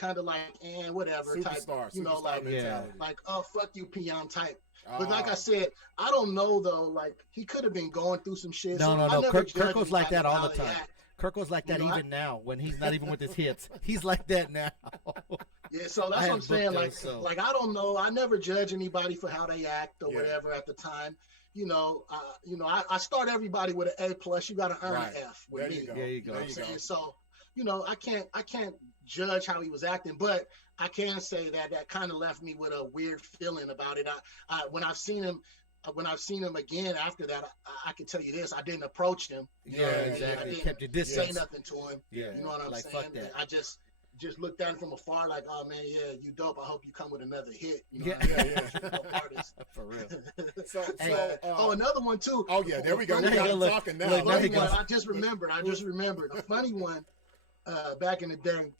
and whatever Superstar, type, you know, mentality. like oh fuck you, peon type. But like I said, I don't know though. Like he could have been going through some shit. No. Kirk goes like that all the time. Kirk goes like that even now when he's not even with his hits. He's like that now. Yeah, so that's what I'm saying. Like I don't know. I never judge anybody for how they act or whatever at the time. You know, I start everybody with an A+. You got to earn an F with me. There you go. You know what I'm saying? So, you know, I can't judge how he was acting, but I can say that kind of left me with a weird feeling about it. When I've seen him again after that, I can tell you this: I didn't approach him. Exactly. Kept your distance. Say nothing to him. You know what I'm saying? Fuck that. I just looked at him from afar, like, oh man, you dope. I hope you come with another hit. You know For real. So another one too. Oh yeah, there we go. We got him talking now. I just remembered. A funny one. Back in the day,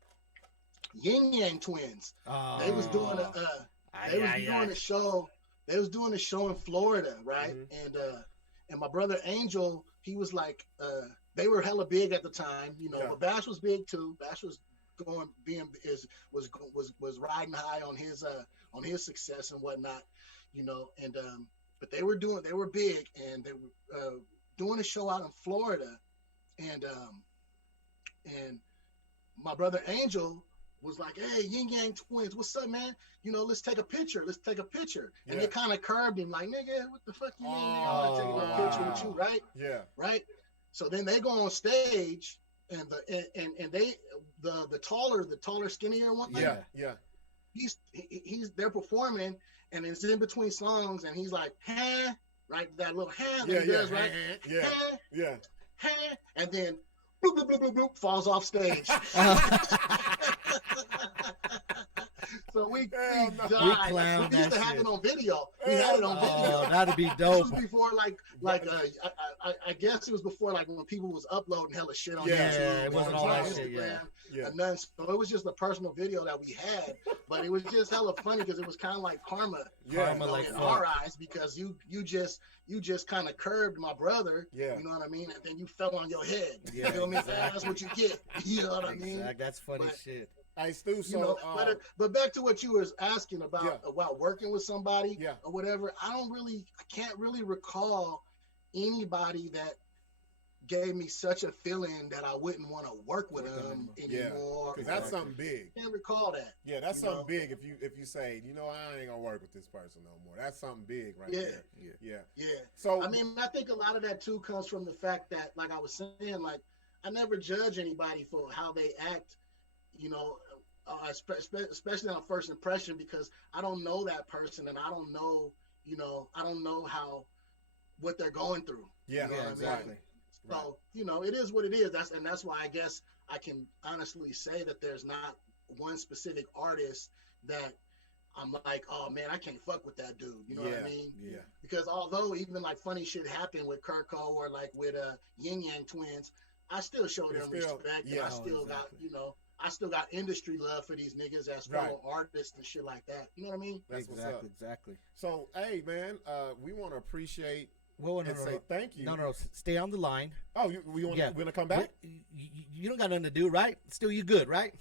Yin Yang Twins. They was doing a show. They was doing a show in Florida, right? And my brother Angel, he was like, they were hella big at the time, you know. But Bash was big too. Bash was was riding high on his success and whatnot, you know. And but they were big, and they were doing a show out in Florida, and my brother Angel was like, hey, Yin Yang Twins, what's up, man? You know, let's take a picture. And they kind of curbed him, like, nigga, what the fuck you mean? I'm taking a picture with you, right? Yeah. Right? So then they go on stage, and the taller, skinnier one. Yeah. They're performing, and it's in between songs, and he's like, huh? Right? That little huh that he does, right? Yeah. Huh? And then bloop, bloop, bloop, bloop, bloop, falls off stage. So we died. We used to have it on video. We had it on video. Oh, that'd be dope. This was before, I guess it was before, like, when people was uploading hella shit on YouTube. Yeah, it wasn't all that shit. And none. So it was just a personal video that we had, but it was just hella funny because it was kind of like karma. Karma, like in our eyes, because you just kind of curbed my brother. Yeah. You know what I mean? And then you fell on your head. Yeah, you know what I mean? That's what you get. You know what I mean? That's funny shit. Hey, Stu, so You know, but back to what you was asking about working with somebody or whatever. I can't really recall anybody that gave me such a feeling that I wouldn't want to work with them anymore. Because that's something big. I can't recall that. Yeah, that's something big. If you say, you know, I ain't gonna work with this person no more. That's something big right there. Yeah. So I mean, I think a lot of that too comes from the fact that, like I was saying, like I never judge anybody for how they act. You know, especially on first impression, because I don't know that person and I don't know, how what they're going through. Yeah, you know exactly. So, you know, it is what it is. That's why I guess I can honestly say that there's not one specific artist that I'm like, oh man, I can't fuck with that dude. You know what I mean? Yeah. Because although even like funny shit happened with Kirko or like with Yin Yang Twins, I still show them respect. Yeah, and I still got, I still got industry love for these niggas as fellow artists and shit like that. You know what I mean? That's what's up. Exactly. So, hey man, we want to appreciate. Well, say thank you. No, stay on the line. Oh, we're gonna come back? You don't got nothing to do, right? Still, you good, right?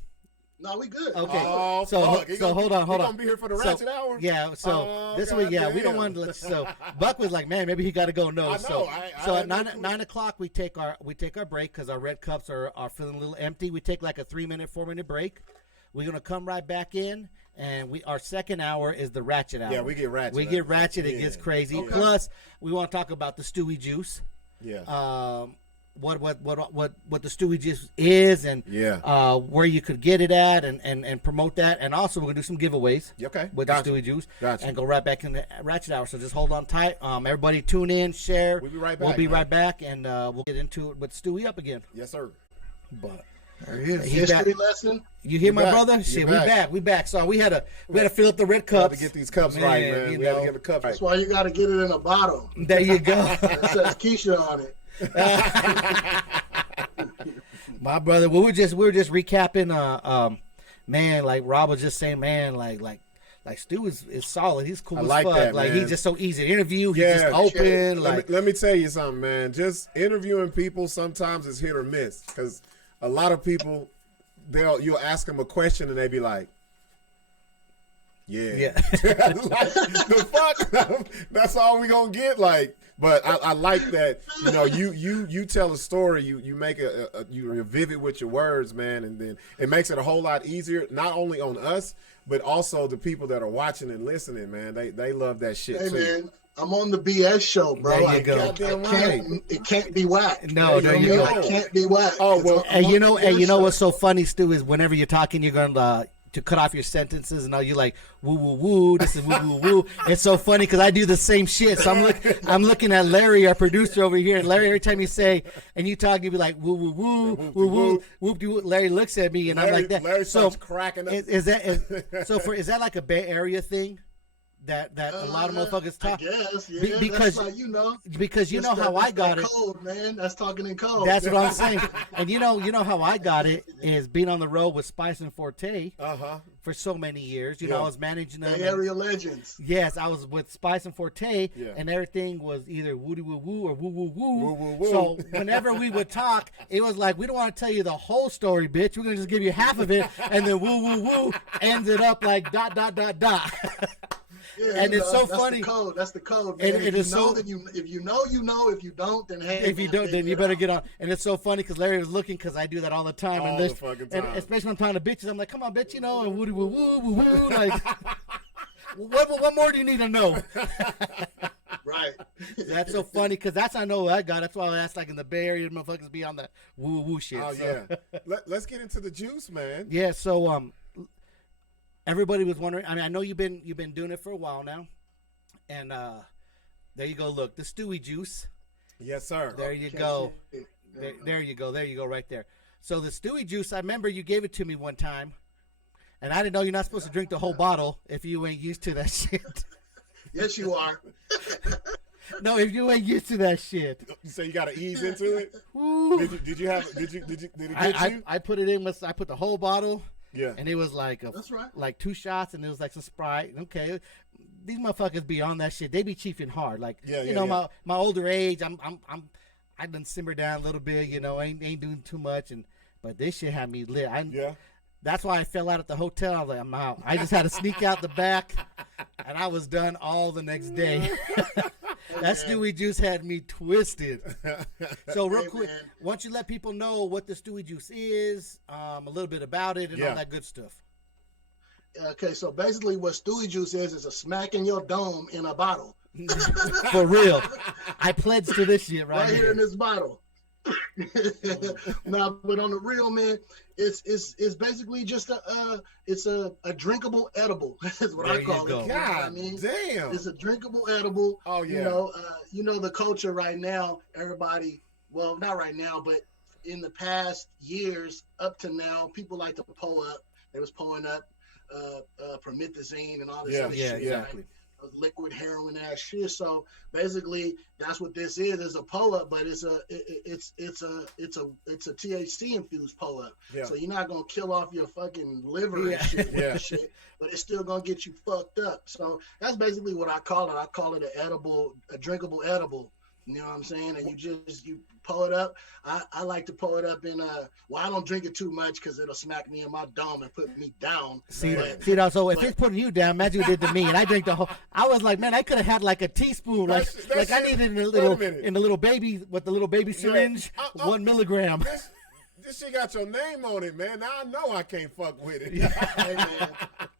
No, we good. Okay. Oh, so hold on. We're gonna be here for the ratchet hour. Yeah. So this week, we don't want to let. So Buck was like, man, maybe he got to go. No. I know. So at 9 o'clock we take our break because our red cups are feeling a little empty. We take like a 4-minute break. We're gonna come right back in. And our second hour is the ratchet hour. Yeah, we get ratchet. It gets crazy. Okay. Plus, we want to talk about the Stewie juice. Yeah. What the Stewie juice is, and where you could get it at, and promote that. And also, we're gonna do some giveaways. Okay. With the Stewie juice. And go right back in the ratchet hour. So just hold on tight. Everybody tune in, share. We'll be right back. Right back, and we'll get into it with StooieUp again. Yes, sir. But. There he is. History lesson. You hear my brother? Shit, we back. So we had to fill up the red cups. To get these cups right, man. We had to get the cups right. That's why you got to get it in a bottle. There you go. It says Keisha on it. My brother, we were just recapping. Man, like Rob was just saying, man, like Stu is solid. He's cool as like fuck. that, like man. He's just so easy to interview. He's just open. Let me tell you something, man. Just interviewing people sometimes is hit or miss because a lot of people you'll ask them a question and they be like, yeah. Like, the fuck? That's all we gonna get. Like, but I like that. You know, you tell a story. You make you're vivid with your words, man, and then it makes it a whole lot easier. Not only on us, but also the people that are watching and listening, man. They love that shit too. Man, I'm on the BS show, bro. There you go. It can't be whack. No, there you go. I can't be whack. Oh well, and you know what's so funny, Stu, is whenever you're talking, you're going to cut off your sentences, and now you're like woo woo woo. This is woo woo woo. It's so funny because I do the same shit. So I'm looking at Larry, our producer over here, and Larry, every time you say and you talk, you be like woo woo woo woo woo whoop de whoop. Larry looks at me, and I'm like that. Larry starts cracking up. Is that like a Bay Area thing? That a lot of motherfuckers talk. I guess, because that's like, because you know how I got it. Code, man. That's talking in code. That's what I'm saying. And you know how I got it is being on the road with Spice and Forte for so many years. You know, I was managing them. Bay Area legends. Yes, I was with Spice and Forte, and everything was either woody woo woo or woo woo woo. So whenever we would talk, it was like, we don't want to tell you the whole story, bitch. We're gonna just give you half of it, and then woo woo woo ended up like ... Yeah, and it's so that's funny. That's the code. Man. If you know, you know. If you don't, then hey. If you don't, then you better get on. And it's so funny because Larry was looking because I do that all the time. All the fucking time. And especially when I'm talking to bitches, I'm like, come on, bitch, you know, and woo woo woo woo woo. Like, what more do you need to know? Right. That's so funny because that's I know I got. That's why I asked, like in the Bay Area, motherfuckers be on the woo woo shit. Oh yeah. Let's get into the juice, man. Yeah. So everybody was wondering. I mean, I know you've been doing it for a while now, and there you go. Look, the Stewie juice. Yes, sir. There you go. There you go. There you go. Right there. So the Stewie juice. I remember you gave it to me one time, and I didn't know you're not supposed to drink the whole bottle if you ain't used to that shit. Yes, you are. No, if you ain't used to that shit. So you got to ease into it. Did it get you? I put it in with. I put the whole bottle. Yeah. And it was like that's right. Like 2 shots, and it was like some Sprite. Okay, these motherfuckers be on that shit. They be chiefing hard. Like my older age, I done simmer down a little bit. You know, ain't doing too much, but this shit had me lit. That's why I fell out at the hotel. I was like, I'm out. I just had to sneak out the back, and I was done all the next day. That Stewie Juice had me twisted. So real quick, why don't you let people know what the Stewie Juice is, a little bit about it, and all that good stuff. Okay, so basically what Stewie Juice is a smack in your dome in a bottle. For real. I pledge to this shit right here in this bottle. Now, but on the real, man, it's basically just a drinkable edible. That's what I call it. God, you know what I mean? Damn. It's a drinkable edible. Oh yeah. You know the culture right now. Everybody, well, not right now, but in the past years up to now, people like to pull up. They was pulling up promethazine and all this other shit. Yeah, exactly. Right? Liquid heroin ass shit. So basically, that's what this is a pull-up, but it's a THC infused pull-up. Yeah. So you're not gonna kill off your fucking liver and shit with the shit, but it's still gonna get you fucked up. So that's basically what I call it. I call it a drinkable edible. You know what I'm saying? And you pull it up. I like to pull it up in well, I don't drink it too much because it'll smack me in my dome and put me down. So if it's putting you down, imagine what it did to me, and I drink the whole. I was like, man, I could have had like a teaspoon, like I needed in the little baby with the little baby syringe, 1 milligram. This shit got your name on it, man. Now I know I can't fuck with it.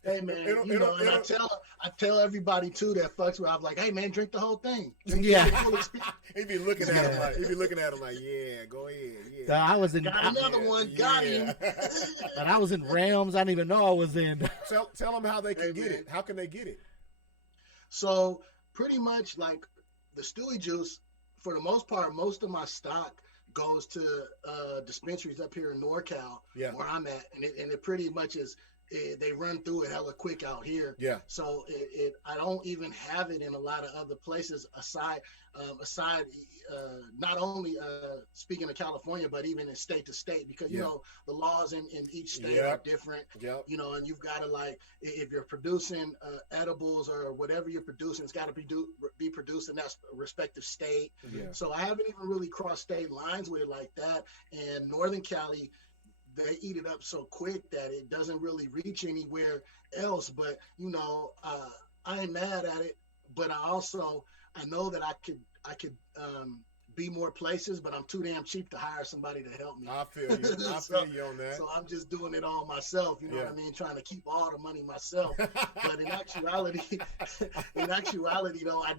Hey man, and I tell everybody too that fucks with. I'm like, hey man, drink the whole thing. Drink He be looking at him like, yeah, go ahead. Yeah. So I was in. Got another one. Got him. But I was in realms I didn't even know I was in. Tell them how they can get it. How can they get it? So pretty much like the Stewie Juice, for the most part, most of my stock goes to dispensaries up here in NorCal, where I'm at, and it pretty much is. They run through it hella quick out here. Yeah. So I don't even have it in a lot of other places aside not only speaking of California, but even in state to state, because you know the laws in each state are different. Yep. You know, and you've got to, like, if you're producing edibles or whatever you're producing, it's got to be produced in that respective state. Yeah. So I haven't even really crossed state lines with it like that. And Northern Cali, they eat it up so quick that it doesn't really reach anywhere else. But you know, I ain't mad at it. But I know that I could be more places, but I'm too damn cheap to hire somebody to help me. I feel you. I feel you on that. So I'm just doing it all myself. You know what I mean? Trying to keep all the money myself. But in actuality, though, I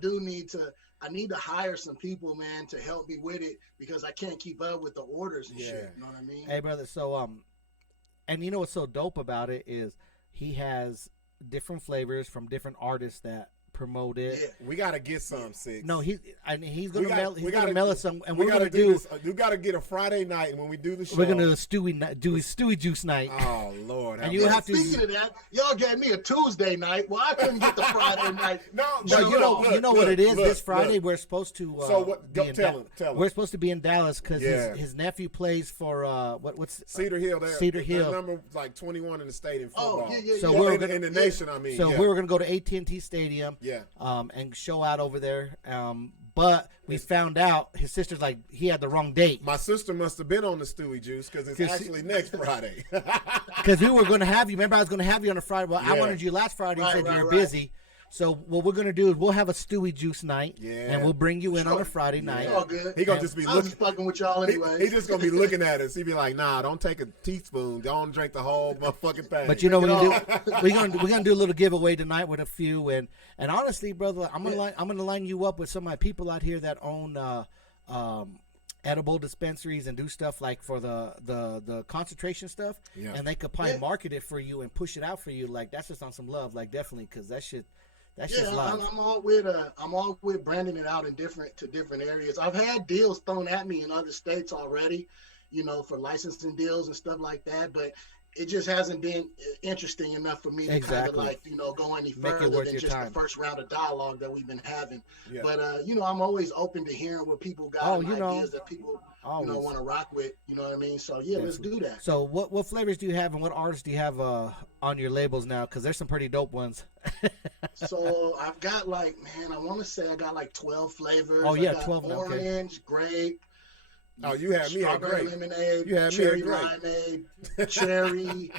need to hire some people, man, to help me with it, because I can't keep up with the orders and shit. You know what I mean? Hey, brother. So and you know what's so dope about it is he has different flavors from different artists that promote it. Yeah. We gotta get some, Sixx. No, he's gonna mail us some, and we're gonna do this. We gotta get a Friday night, and when we do the show, we're gonna do a Stewie Juice night. Oh Lord! And you have to. Speaking of that, y'all gave me a Tuesday night. Well, I couldn't get the Friday night. No, you know what it is. This Friday we're supposed to. So what? Tell him. We're supposed to be in Dallas because his nephew plays for what's Cedar Hill. Cedar Hill. Their number like 21 in the state in football. Oh yeah. So we're in the nation. I mean, so we were gonna go to AT&T Stadium. Yeah. And show out over there. But we found out his sister's like, he had the wrong date. My sister must have been on the Stewie Juice because it's actually next Friday. Because we were going to have you. Remember, I was going to have you on a Friday. Well, I wanted you last Friday. You said you were busy. So what we're gonna do is we'll have a Stewie Juice night, and we'll bring you in on a Friday night. All good. He gonna just be looking, fucking with y'all anyway. He just gonna be looking at us. He be like, "Nah, don't take a teaspoon. Don't drink the whole motherfucking thing." But you know what we're gonna do a little giveaway tonight with a few, and honestly, brother, I'm gonna line you up with some of my people out here that own edible dispensaries and do stuff like for the concentration stuff, and they could probably market it for you and push it out for you. Like, that's just on some love, like, definitely, because that shit. I'm all with branding it out in different areas. I've had deals thrown at me in other states already, you know, for licensing deals and stuff like that, but it just hasn't been interesting enough for me to kind of, like, you know, go any further than just the first round of dialogue that we've been having. Yeah. But you know, I'm always open to hearing what people got, ideas that people want to rock with. You know what I mean? So let's do that. So what flavors do you have, and what artists do you have on your labels now? Because there's some pretty dope ones. So I've got, like, man, I want to say I got like 12 flavors. Oh yeah, 12. Orange, grape, Oh, you had me at strawberry grape. lemonade, You had me cherry at grape. limeade, cherry,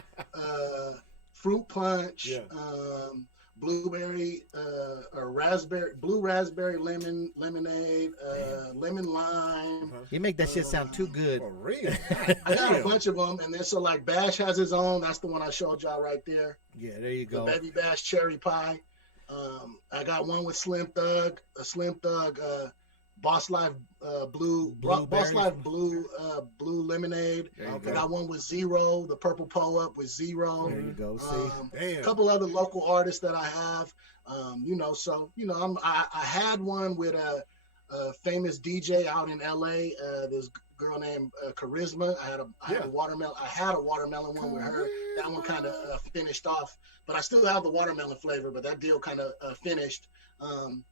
fruit punch, Yeah. Blueberry, or blue raspberry lemonade, lemon lime. You make that shit sound too good. For real. I got a bunch of them, and then so like Bash has his own. That's the one I showed y'all right there. Yeah, there you go. The Baby Bash cherry pie. I got one with Slim Thug, a Slim Thug Boss Life blue lemonade. There you I go. got one with Zero, the purple pull-up with Zero. There you go. See, Damn. A couple other local artists that I have. I had one with a famous DJ out in LA. This girl named Charisma. I had a watermelon. I had a watermelon one with her. That one kind of finished off, but I still have the watermelon flavor. But that deal kind of finished.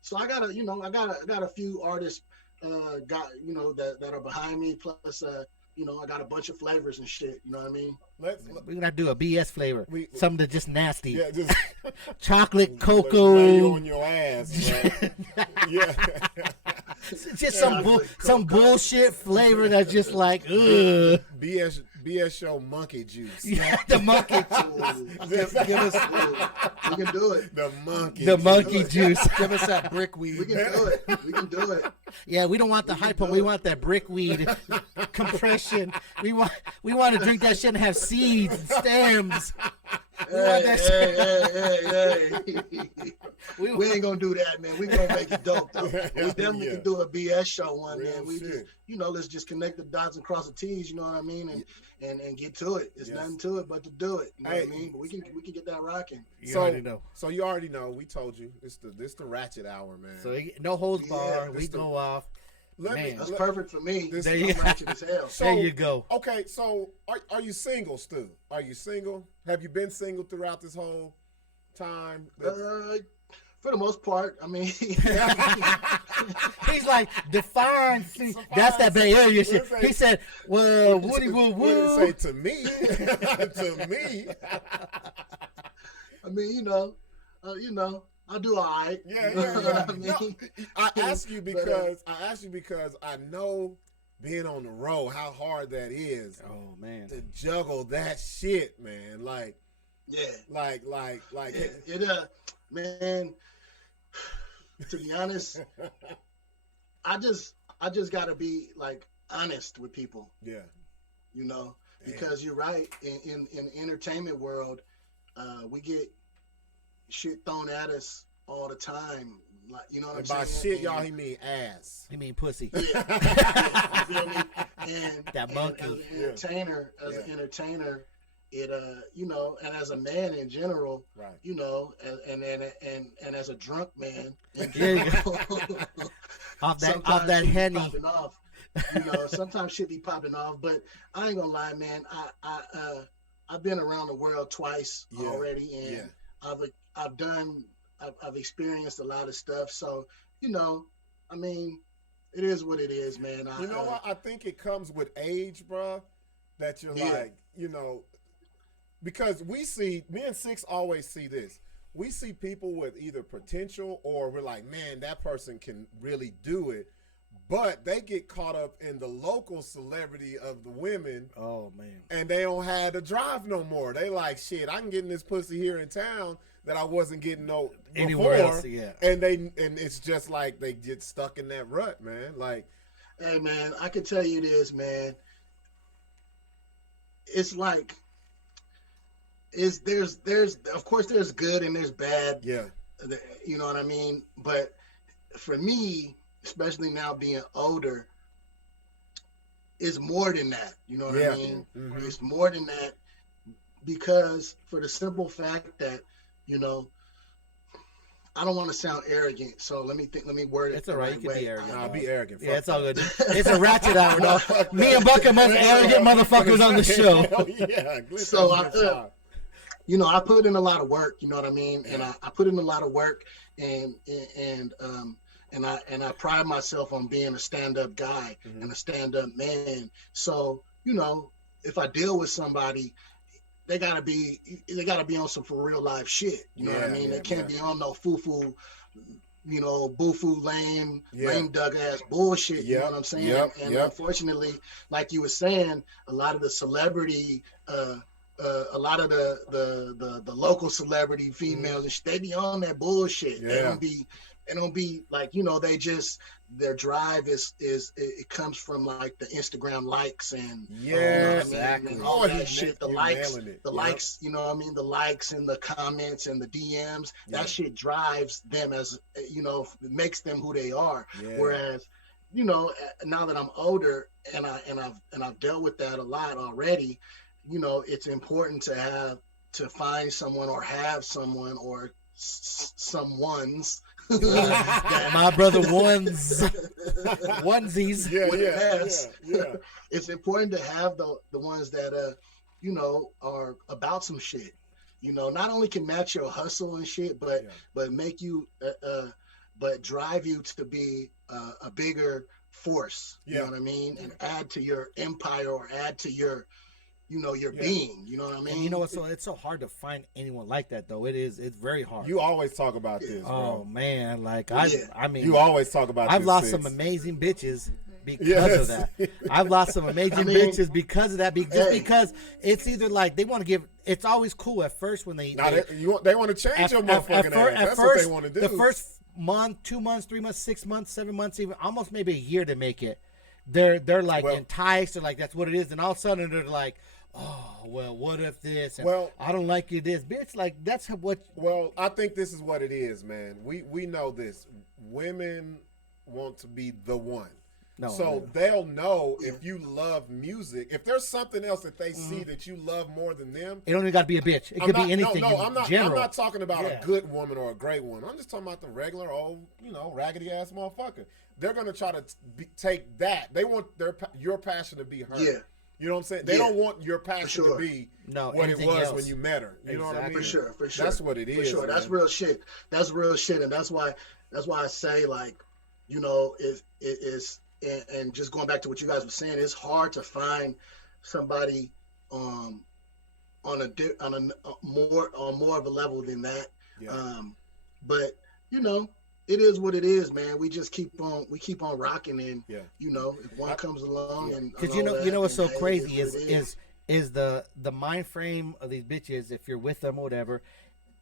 So I got a few artists that are behind me. Plus, I got a bunch of flavors and shit. You know what I mean? we're gonna do a BS flavor. Something that's just nasty. Yeah, just Chocolate, lay cocoa. on your ass, bro. Yeah. Just some bullshit flavor that's just like, ugh. BS show monkey juice. Yeah, the monkey. Give us. We can do it. The Monkey juice. Give us that brick weed. We can do it. We can do it. Yeah, we don't want the hype, but we want that brickweed compression. We want to drink that shit and have seeds and stems. Hey. We ain't gonna do that, man. We gonna make it dope though. We definitely can do a BS show one, Real man. We shit. just, let's just connect the dots and cross the T's. You know what I mean? And get to it. It's nothing to it but to do it. You know what I mean? But we can get that rocking. You already know. So you already know. We told you. This the ratchet hour, man. So no holds Yeah, bar. this We the- go off. Man. That's perfect for me. This- There I'm you- ratchet as hell. So- There you go. Okay, so are you single, Stu? Are you single? Have you been single throughout this whole time? For the most part, I mean, He's like, define. That's that Bay Area shit. He said, well, Woody woo What did woo. it say to me? To me? I mean, I do all right. Yeah, You know yeah, what yeah. I mean? No, I ask you because I know being on the road how hard that is Oh man. to juggle that shit, man. Like, Yeah. it, Man, to be honest, I just gotta be like honest with people, yeah. because you're right. In the entertainment world, we get shit thrown at us all the time. Like, you know what And I'm by saying? shit, y'all, he mean ass. You mean pussy? Yeah. You feel me? And That monkey. as an entertainer, it and as a man in general, Right. and as a drunk man, in There you general, Off that sometimes shit be henny. popping off. Sometimes shit be popping off, but I ain't gonna lie, man. I've been around the world twice Yeah. already, and Yeah. I've experienced a lot of stuff. So, I mean, it is what it is, man. You know what? I think it comes with age, bruh, that you're like, because me and Sixx always see this. We see people with either potential or we're like, man, that person can really do it. But they get caught up in the local celebrity of the women. Oh man. And they don't have the drive no more. They like, shit, I can get in this pussy here in town that I wasn't getting Anywhere before. else, yeah. And it's just like they get stuck in that rut, man. Like, hey, man, I can tell you this, man. It's like, there's of course there's good and there's bad. yeah. You know what I mean? But for me, especially now being older, it's more than that. You know what I mean? Mm-hmm. It's more than that, because for the simple fact that, I don't want to sound arrogant, so let me word it. It's all right. You can be arrogant. Nah, be arrogant. Yeah, it's all good. It's a ratchet hour, though. Me and Buck are most arrogant motherfuckers on the show. Yeah. So I put in a lot of work. You know what I mean? And I put in a lot of work, and I pride myself on being a stand-up guy and a stand-up man. So, if I deal with somebody, they gotta be on some for real life shit. You know what I mean? They can't be on no foo-foo, bufu lame duck ass bullshit. You know what I'm saying? And unfortunately, like you were saying, a lot of the celebrity, a lot of the local celebrity females, and they be on that bullshit. They don't be like, they just, their drive is it comes from like the Instagram likes and exactly, and all that shit. The likes, the likes and the comments and the DMs. That shit drives them as makes them who they are. Whereas, now that I'm older and I've dealt with that a lot already, it's important to find someone or have someone or someone's. My brother onesies. It's important to have the ones that are about some shit. Not only can match your hustle and shit, but make you but drive you to be a bigger force. You know what I mean? And add to your empire or add to your being, you know what I mean? And it's so hard to find anyone like that though. It's very hard. You always talk about this, bro. Oh man, like I mean, you always talk about I've lost some amazing bitches because of that. I've lost some amazing bitches because of that. Because it's either like they want to give. It's always cool at first when they want to change your motherfucking ass. That's what they want to do. The first month, 2 months, 3 months, 6 months, 7 months, even almost maybe a year to make it. They're like enticed. They're like, that's what it is, and all of a sudden they're like, oh, well, what if this? And I don't like you this. Bitch, like, that's what... Well, I think this is what it is, man. We know this. Women want to be the one. They'll know if you love music. If there's something else that they see that you love more than them... It don't even got to be a bitch. It could be anything I'm not talking about a good woman or a great woman. I'm just talking about the regular old, raggedy-ass motherfucker. They're going to try to take that. They want your passion to be heard. Yeah. You know what I'm saying? They don't want your passion to be what it was when you met her. You know what I mean? For sure. That's what it is. For sure. That's real shit. That's real shit. And that's why I say, like, it is, and just going back to what you guys were saying, it's hard to find somebody on more of a level than that. Yeah. But it is what it is, man. We just keep on rocking, and if one comes along, and because what's so crazy is the mind frame of these bitches. If you're with them or whatever,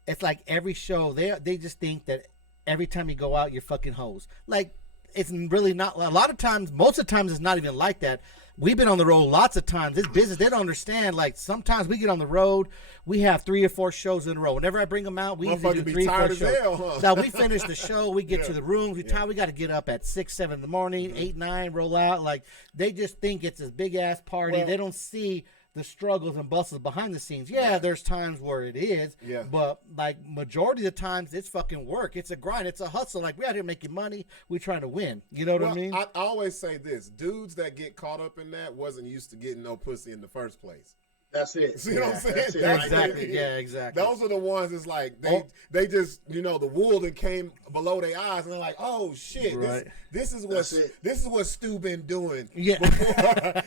it's like every show they just think that every time you go out you're fucking hoes. Like, it's really not. A lot of times, most of the times, it's not even like that. We've been on the road lots of times. This business, they don't understand. Like, sometimes we get on the road, we have 3 or 4 shows in a row. Whenever I bring them out, we usually do 3 or 4 shows. Now, we finish the show, we get to the rooms, we got to get up at 6, 7 in the morning, 8, 9, roll out. Like, they just think it's this big ass party. They don't see the struggles and bustles behind the scenes. There's times where it is, but like majority of the times it's fucking work. It's a grind. It's a hustle. Like, we're out here making money. We're trying to win. You know what I mean? I always say this: dudes that get caught up in that wasn't used to getting no pussy in the first place. That's it. See what I'm saying? Exactly. Yeah, exactly. Those are the ones that's like they just the wool that came below their eyes, and they're like, oh shit, right. this is what Stu been doing. Yeah.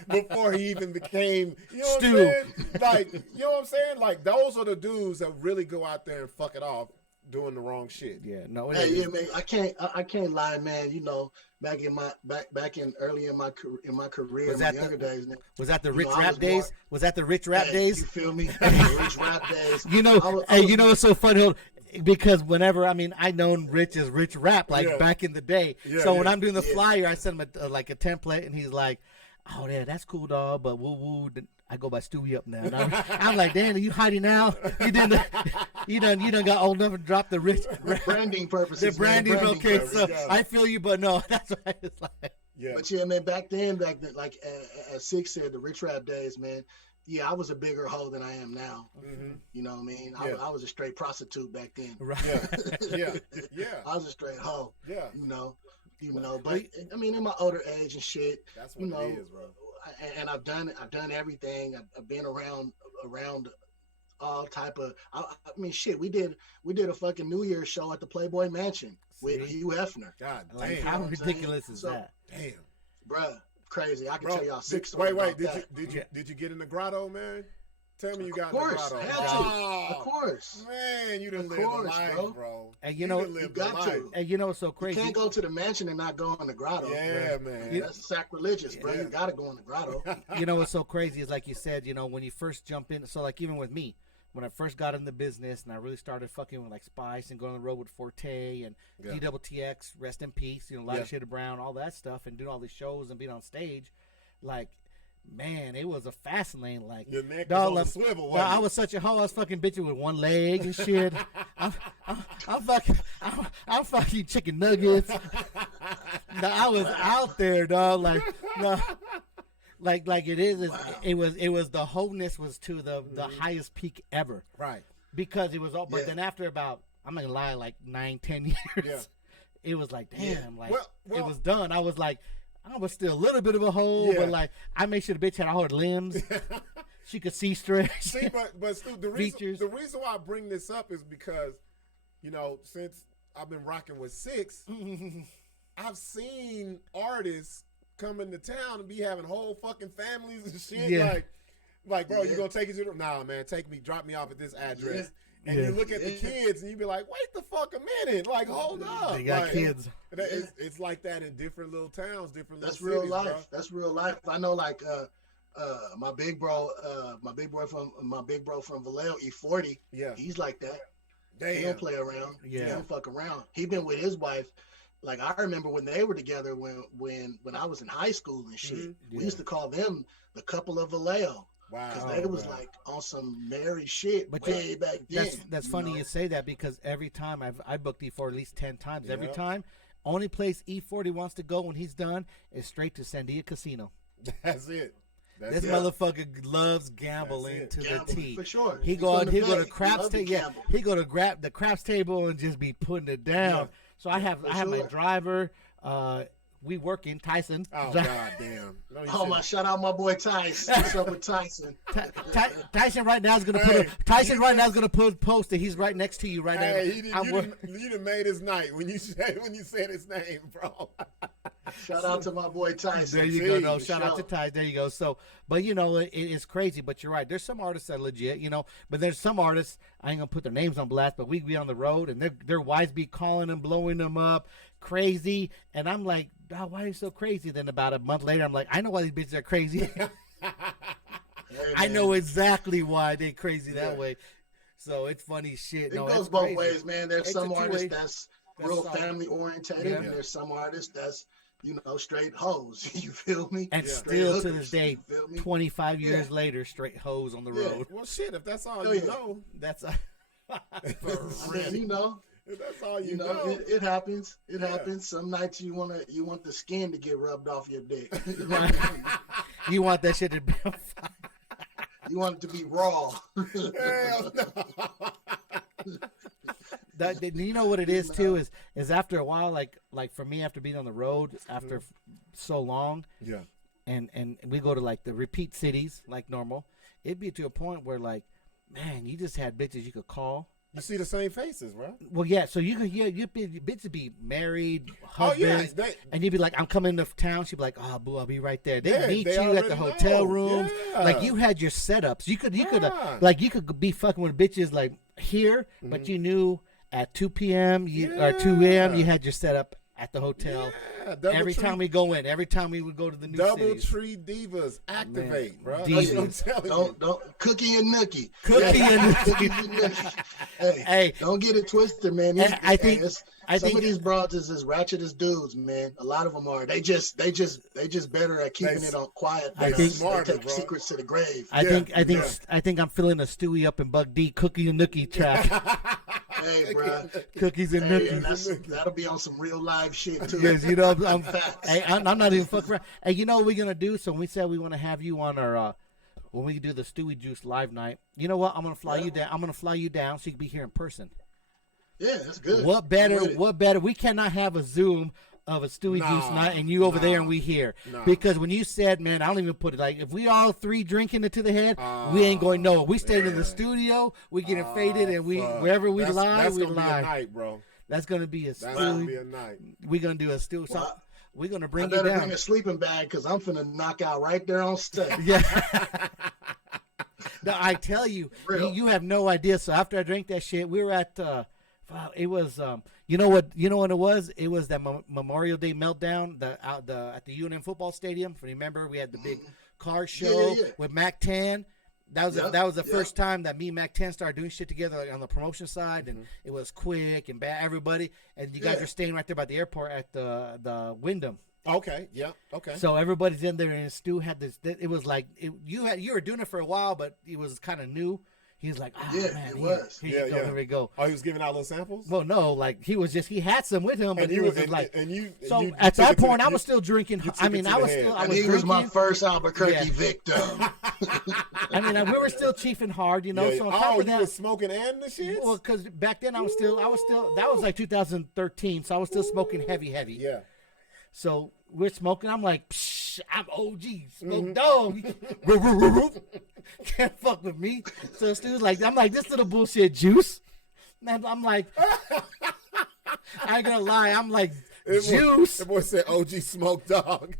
before he even became Stu. What I'm saying? Like, you know what I'm saying? Like, those are the dudes that really go out there and fuck it off doing the wrong shit. Yeah, no. Man, I can't lie, man. Back in early in my career, in my younger days. Was that the rich rap days? Was that the rich rap days? You feel me? Rich rap days. It's so funny because whenever I known Rich as Rich Rap back in the day. So when I'm doing the flyer, I send him a template, and he's like, "Oh yeah, that's cool, dog." But woo. I go by StooieUp now. And I'm like, damn, are you hiding now? You done got old enough to drop the rich branding purposes. The branding okay. So I feel you, but no, that's what it's like. Yeah. But yeah, man, back then, like as Sixx said, the rich rap days, man. Yeah, I was a bigger hoe than I am now. Mm-hmm. You know what I mean? I was a straight prostitute back then. Right. Yeah. I was a straight hoe. Yeah. But in my older age and shit, that's what it is, bro. And I've done everything. I've been around all type of. Shit. We did a fucking New Year's show at the Playboy Mansion with Hugh Hefner. God damn! Like, how ridiculous is that? Damn, bruh, crazy. I can tell y'all 6 stories. Wait, did you get in the grotto, man? Tell me you got Of course, the grotto. had to. Oh, Of course. man, you done Of lived course, a life, bro. bro. And you know, done lived you got a life. to. and you know what's so You crazy? can't go to the mansion and not go in the grotto. Yeah, man. That's sacrilegious, bro. Yeah. You got to go in the grotto. You know what's so crazy is, like you said, you know, when you first jump in. So like even with me, when I first got in the business and I really started fucking with like Spice and going on the road with Forte and DTX, rest in peace, you know, Light Shade Brown, all that stuff, and doing all these shows and being on stage, like, man, it was a fast lane. Like, your neck was on the swivel. Wasn't I was such a hoe. I was fucking bitching with one leg and shit. I'm fucking chicken nuggets. No, I was out there, dog. Like, no. Like it is. Wow. It was the wholeness was to the highest peak ever. Right. Because it was all. But then after about, I'm not gonna lie, like 9-10 years, it was like, damn, like it was done. I was like, I was still a little bit of a hoe, but like I made sure the bitch had all her limbs. She could see straight. See, but Stu, the reason why I bring this up is because, you know, since I've been rocking with Sixx, I've seen artists come into town and be having whole fucking families and shit. Yeah. Like, bro, you gonna take it to the nah, man, drop me off at this address. And you look at the kids and you be like, wait the fuck a minute. Like, hold up. They got kids. It's like that in different little towns, different little cities. That's real life. Bro. That's real life. I know, like, my big bro from Vallejo, E40. Yeah. He's like that. Damn. He don't play around. Yeah. He don't fuck around. He been with his wife. Like, I remember when they were together when I was in high school and shit. Mm-hmm. We used to call them the couple of Vallejo. Wow. Because they was like on some married shit way back then. That's funny you say that, because every time I booked E4 at least 10 times. Yeah. Every time, only place E40 wants to go when he's done is straight to Sandia Casino. That's it. This motherfucker loves gambling to the T. For sure. He go to craps table. Yeah, he go to grab the craps table and just be putting it down. Yeah. So I have my driver. We work in Tyson. Oh god damn! Shout out my boy Tyson. What's up with Tyson? Tyson right now is gonna put a poster. He's right next to you right now. You done made his night when you said his name, bro. Shout out to my boy Tyson. There you go. No, shout out to Ty. There you go. So, but you know, it's crazy. But you're right. There's some artists that are legit, you know. But there's some artists, I ain't gonna put their names on blast, but we be on the road and their wives be calling them, blowing them up, crazy. And I'm like, God, why are you so crazy? Then about a month later, I'm like, I know why these bitches are crazy. Hey, I know exactly why they crazy that way. So it's funny shit. It goes both ways, man. There's some artists that's real family orientated, and there's some artists that's, you know, straight hoes. You feel me? And still to this day, 25 years later, straight hoes on the road. Well, shit, if that's all you know, that's you know. If that's all you know. It happens. It happens. Some nights you want the skin to get rubbed off your dick. You want that shit to be on fire. You want it to be raw. Hell no. You know what it is too is after a while, like for me, after being on the road after so long, and we go to like the repeat cities like normal, it'd be to a point where like, man, you just had bitches you could call. You see the same faces, bro. Well, yeah. So you could, bitches be married, husbands, and you'd be like, "I'm coming to town." She'd be like, "Oh, boo, I'll be right there." They meet you at the hotel room. Yeah. Like you had your setups. You could like you could be fucking with bitches like here, but you knew at 2 p.m. or 2 a.m. you had your setup at the hotel. Yeah, every time we go in, every time we would go to the new cities. Tree Divas activate, bro. Divas. Don't Cookie and Nookie. Cookie and Nookie. Hey, don't get it twisted, man. I think some of these broads is as ratchet as dudes, man. A lot of them are. They just better at keeping it on quiet. I think smarter, they take secrets to the grave. I think I'm feeling a StooieUp and Buck D Cookie and Nookie track. Hey, bro. Cookies and nookies. And that'll be on some real live shit too. Because you know, I'm not even fucking around. Hey, you know what we're gonna do? So when we said we want to have you on our when we do the Stewie Juice live night. You know what? I'm gonna fly you down. I'm gonna fly you down so you can be here in person. Yeah, that's good. What better? We cannot have a Zoom of a Stewie Juice night and you over there and we here. Because when you said, man, I don't even put it like, if we all three drinking it to the head, we ain't going to know. We stayed in the studio, we getting faded, and wherever we lie, we lie. That's going to be a night, bro. That's going to be a Stewie. That's going to be a night. We're going to do a Stewie. So we're going to bring you down. I better bring a sleeping bag because I'm finna knock out right there on stage. Yeah. No, I tell you, Real. you have no idea. So after I drank that shit, we were at. It was you know what it was? It was that Memorial Day meltdown at the UNM football stadium. Remember, we had the big car show with Mac 10. That was the first time that me and Mac 10 started doing shit together, like, on the promotion side, and it was quick and bad. Everybody, and you guys are staying right there by the airport at the Wyndham. Okay. Yeah. Okay. So everybody's in there, and Stu had this. It was like you were doing it for a while, but it was kind of new. He was like, man, here we go. Oh, he was giving out little samples? Well, no, like he had some with him, but and he was like, you at that point, I was still drinking. I mean, I was he was my first Albuquerque victim. I mean, we were still chiefing hard, you know. So on top of that, you was smoking and the shit? Well, because back then I was still. That was like 2013, so I was still smoking heavy. Yeah. So we're smoking. I'm like, psh, I'm OG, smoke dog. Can't fuck with me. So Stu's like, I'm like, this little bullshit juice. And I'm like, I ain't gonna lie, I'm like, juice. The boy said OG smoke dog.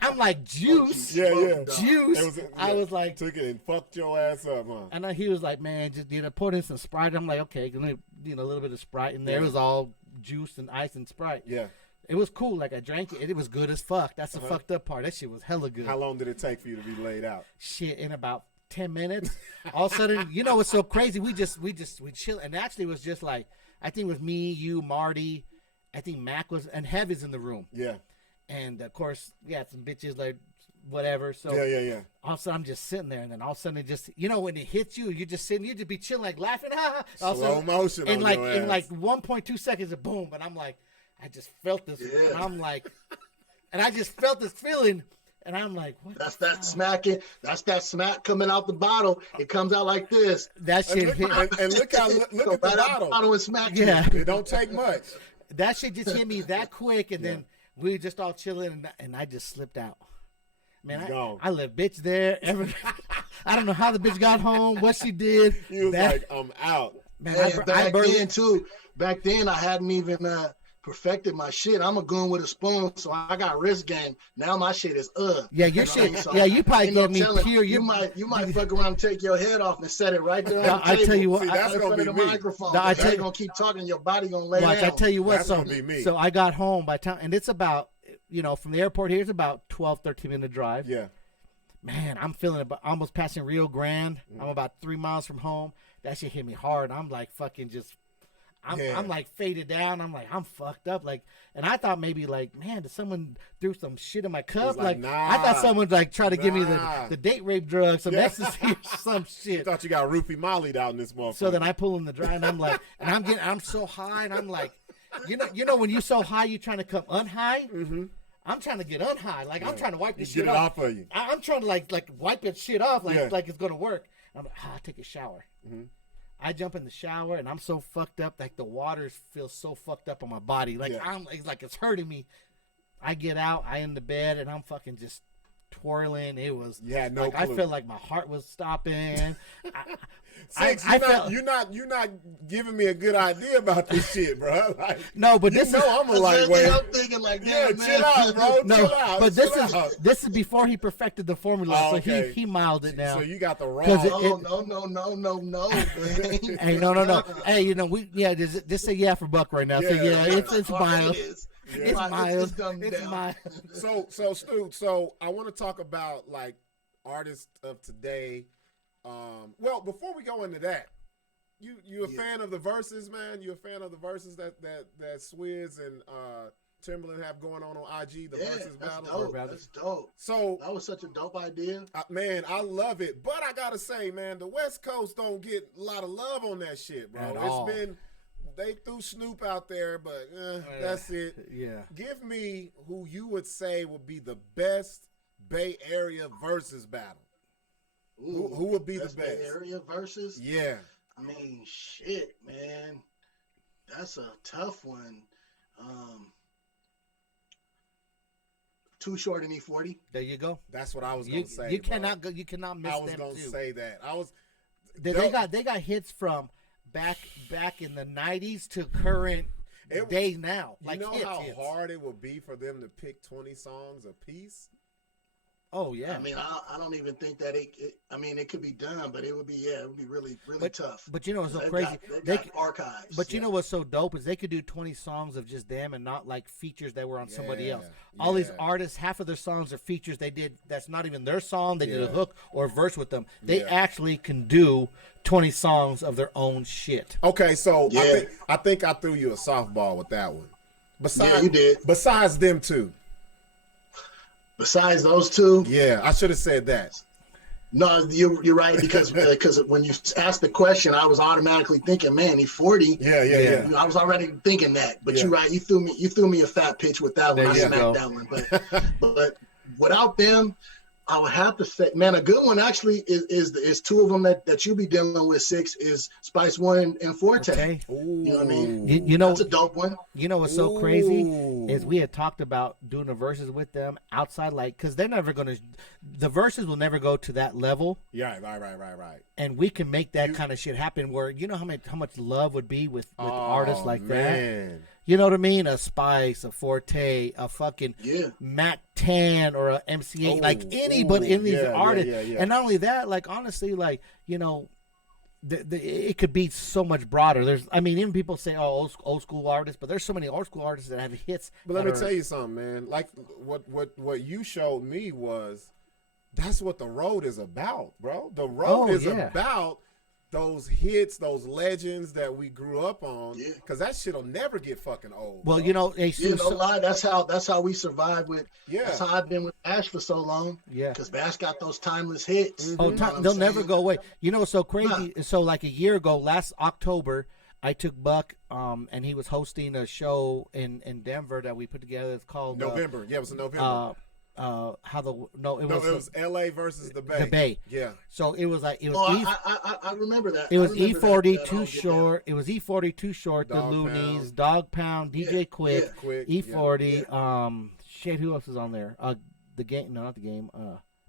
I'm like, juice. Juice. I was like, took it and fucked your ass up, huh? And he was like, man, just put in some Sprite. I'm like, okay, a little bit of Sprite in there. It was all juice and ice and Sprite. Yeah. It was cool. Like, I drank it. It was good as fuck. That's the fucked up part. That shit was hella good. How long did it take for you to be laid out? Shit, in about 10 minutes. All of a sudden, what's so crazy? We chill. And actually, it was just like, I think it was me, you, Marty. I think Mac was, and Heavy's in the room. Yeah. And of course, some bitches like whatever. So yeah. All of a sudden, I'm just sitting there, and then all of a sudden, it just, when it hits you, you're just sitting, you just be chilling, like laughing, Slow motion. In like 1.2 seconds, of boom. But I'm like, I just felt this, and I'm like, and I just felt this feeling, and I'm like, what? That's that smacking. That's that smack coming out the bottle. It comes out like this. That shit hit. And look at the bottle. And smack. Yeah. It don't take much. That shit just hit me that quick, and then we were just all chilling, and I just slipped out. Man, I left bitch there. I don't know how the bitch got home, what she did. He was like, I'm out. Man, back then, I hadn't even perfected my shit. I'm a goon with a spoon, so I got wrist game. Now my shit is Yeah, your shit. So you probably gave me pure. You might fuck around and take your head off and set it right there on the table. I tell you what, that's gonna be the me. microphone. I tell you, gonna keep talking. Your body gonna lay down. I tell you what, that's gonna be me. So I got home by time, and it's about, from the airport here, it's about 12, 13-minute drive. Yeah. Man, I'm feeling about almost passing Rio Grande. I'm about 3 miles from home. That shit hit me hard. I'm like fucking just. I'm like faded down. I'm like, I'm fucked up. Like, and I thought maybe like, man, did someone threw some shit in my cup? Like, nah, I thought someone like tried to give me the date rape drug, some ecstasy or some shit. You thought you got Rupee Molly'd out in this motherfucker. So then I pull in the dry, and I'm like, and I'm so high, and I'm like, when you're so high, you're trying to come unhigh. Mm-hmm. I'm trying to get unhigh. Like, I'm trying to wipe this shit get it off of you. I'm trying to like wipe that shit off, like it's gonna work. I'm like, I'll take a shower. Mm-hmm. I jump in the shower, and I'm so fucked up, like the water feels so fucked up on my body. Like it's like it's hurting me. I get out, I in the bed, and I'm fucking just twirling. It was no clue. I felt like my heart was stopping. Sixx, you're not giving me a good idea about this shit, bro. Like, no, but this I'm a lightweight. I'm thinking like that. Chill out, bro. No, chill out. But chill this is before he perfected the formula, so he mild it now. So you got the wrong. No. Hey, no. Hey, just say yeah for Buck right now. So it's mild. It's mild. It's mild. So Stu, so I want to talk about like artists of today. Well, before we go into that, you a fan of the verses, man? You a fan of the verses that Swizz and Timberland have going on IG, the verses battle? That's dope. So that was such a dope idea. Man, I love it. But I gotta say, man, the West Coast don't get a lot of love on that shit, bro. They threw Snoop out there, but that's it. Yeah. Give me who you would say would be the best Bay Area versus battle. Ooh, who would be the best? Bay Area versus? Yeah. I mean, shit, man. That's a tough one. Too Short and E40. There you go. That's what I was going to say. You cannot go. You cannot miss them. I was going to say that. They got hits from back in the 90s to current day now. Like, you know how hard it would be for them to pick 20 songs a piece? Oh yeah. I mean, I don't even think that I mean, it could be done, but it would be really tough. But you know what's so They've crazy? They got archives. But you know what's so dope is they could do 20 songs of just them and not like features that were on somebody else. All these artists, half of their songs are features they did that's not even their song. They did a hook or a verse with them. They actually can do 20 songs of their own shit. Okay, so I think I threw you a softball with that one. Besides, you did. Besides them two. Besides those two? Yeah, I should have said that. No, you're right because when you asked the question, I was automatically thinking, man, he's 40. Yeah. I was already thinking that, but you're right. You threw me a fat pitch with that one. I smacked that one, but without them, I would have to say, man, a good one actually is two of them that you be dealing with. Sixx is Spice One and Forte. Okay. You know what I mean? You know, that's a dope one. You know what's so crazy is we had talked about doing the verses with them outside, like, because they're never gonna, the verses will never go to that level. Yeah, right. And we can make that kind of shit happen. Where you know how much love would be with artists like that. You know what I mean? A Spice, a Forte, a fucking Mac 10 or a MC8, like anybody in these artists. And not only that, like honestly, like, you know, it could be so much broader. I mean, even people say, oh, old school artists, but there's so many old school artists that have hits. But let me tell you something, man. Like what you showed me was that's what the road is about, bro. The road is about those hits, those legends that we grew up on, because that shit'll never get fucking old. Well, bro. You know, lie. That's how we survive with. That's how I've been with Bash for so long. Yeah, because Bash got those timeless hits. They'll never go away. You know what's so crazy? So like a year ago, last October, I took Buck, and he was hosting a show in Denver that we put together. It's called November. It was in November. It was LA versus the Bay. The Bay. Yeah. So it was like I remember that. It was E40 Too Short. It was E40 Too Short. The Loonies, Dog Pound, DJ Quick, E40. Shit, who else is on there? The game? No, not the game.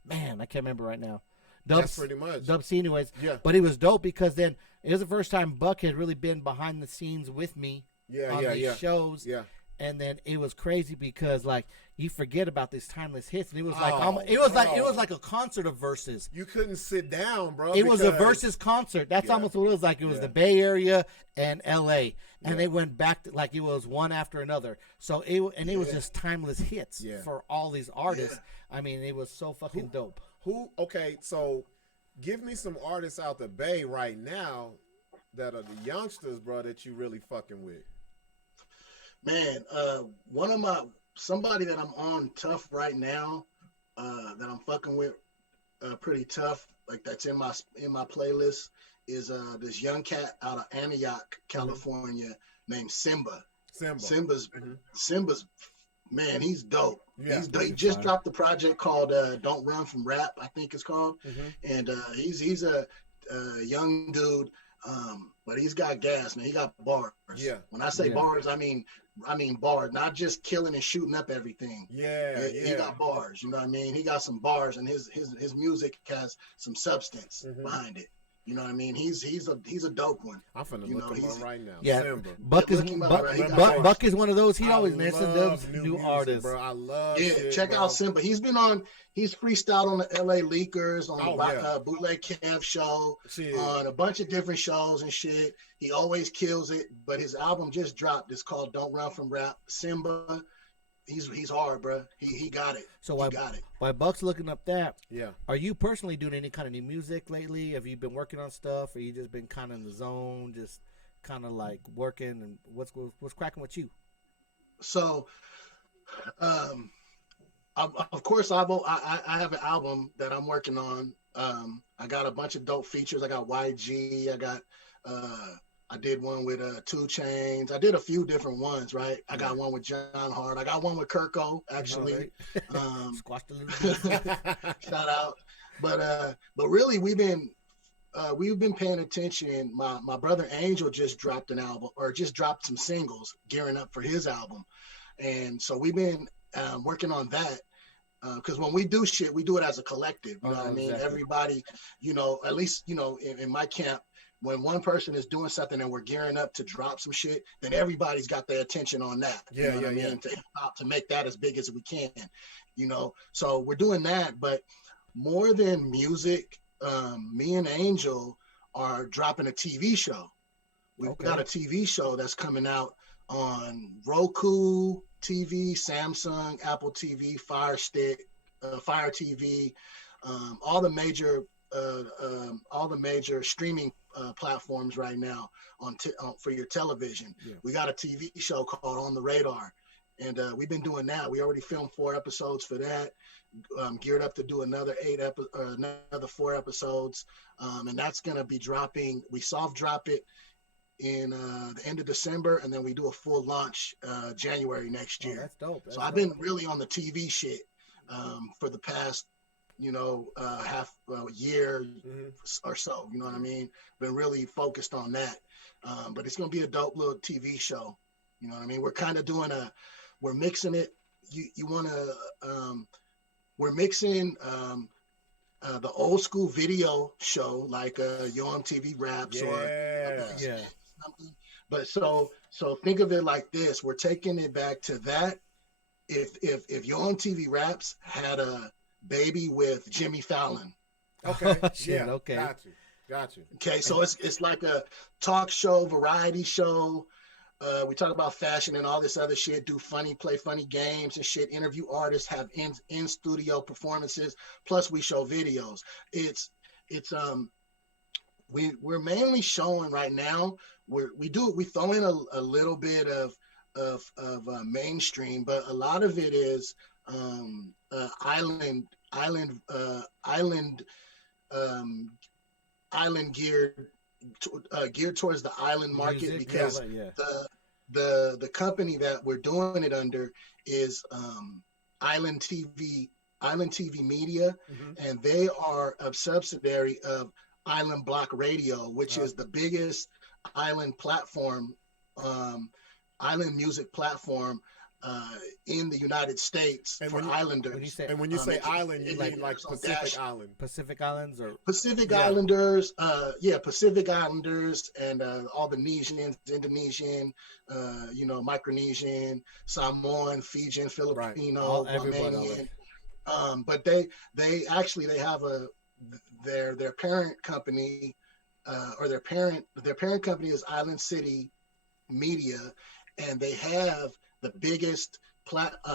Man, I can't remember right now. That's pretty much Dub C, anyways. Yeah. But it was dope because then it was the first time Buck had really been behind the scenes with me. On these shows. Yeah. And then it was crazy because like you forget about these timeless hits, and it was it was like a concert of verses. You couldn't sit down, bro. It was a versus concert. That's almost what it was like. It was the Bay Area and L.A. and they went back to, like it was one after another. So it was just timeless hits for all these artists. I mean, it was so fucking dope. Okay, so give me some artists out the Bay right now that are the youngsters, bro, that you really fucking with. Man, somebody that I'm on tough right now, that I'm fucking with, pretty tough, like that's in my playlist is this young cat out of Antioch, California, named Simba. Simba's man, he's dope. Yeah, he just dropped the project called "Don't Run from Rap," I think it's called, and he's a young dude. But he's got gas, man. He got bars. Yeah. When I say bars, I mean bars, not just killing and shooting up everything. He got bars. You know what I mean? He got some bars, and his music has some substance behind it. You know what I mean? He's a dope one. I'm finna look him up right now. Yeah, Simba. Buck is one of those. He always mentions those new artists. Bro, I love. Check out Simba. He's freestyled on the LA Leakers, on the Bootleg Camp show, on a bunch of different shows and shit. He always kills it. But his album just dropped. It's called "Don't Run from Rap." Simba. He's hard, bro. He got it. So while Buck's looking up that, are you personally doing any kind of new music lately? Have you been working on stuff, or you just been kind of in the zone, just kind of like working? And what's cracking with you? So, of course, I have an album that I'm working on. I got a bunch of dope features. I got YG. I did one with 2 Chainz. I did a few different ones, right? I got one with John Hart. I got one with Kirko, actually. Squashed a little bit. Shout out. But really, we've been paying attention. My brother Angel just dropped an album, or just dropped some singles, gearing up for his album, and so we've been working on that. Because when we do shit, we do it as a collective. You know what I mean? Exactly. Everybody, at least, in my camp, when one person is doing something and we're gearing up to drop some shit, then everybody's got their attention on that. Yeah, you know what I mean? To make that as big as we can, So we're doing that, but more than music, me and Angel are dropping a TV show. We've got a TV show that's coming out on Roku TV, Samsung, Apple TV, Fire Stick, Fire TV, all the major streaming platforms right now for your television. Yeah. We got a TV show called On the Radar, and we've been doing that. We already filmed 4 episodes for that. Geared up to do another 4 episodes, and that's gonna be dropping. We soft drop it in the end of December, and then we do a full launch January next year. That's dope. So I've been really on the TV shit for the past half year or so. You know what I mean? Been really focused on that, but it's gonna be a dope little TV show. You know what I mean? We're kind of doing we're mixing it. We're mixing the old school video show like Yo MTV Raps or something. But so think of it like this: we're taking it back to that. If Yo MTV Raps had a baby with Jimmy Fallon. Okay. Shit, yeah. Okay. Got you. Okay, so it's like a talk show, variety show. We talk about fashion and all this other shit, play funny games and shit, interview artists, have in studio performances, plus we show videos. We're mainly showing right now, we throw in a little bit of mainstream, but a lot of it is island geared towards the island market. Music, because the company that we're doing it under is Island TV Media, and they are a subsidiary of Island Block Radio, which is the biggest island platform, island music platform in the United States for islanders. When you say island, you mean like Pacific Island? Pacific Islands or Pacific Islanders, Pacific Islanders and all the Indonesian, Micronesian, Samoan, Fijian, Filipino, Romanian. But they have their parent company, or their parent company is Island City Media, and they have the biggest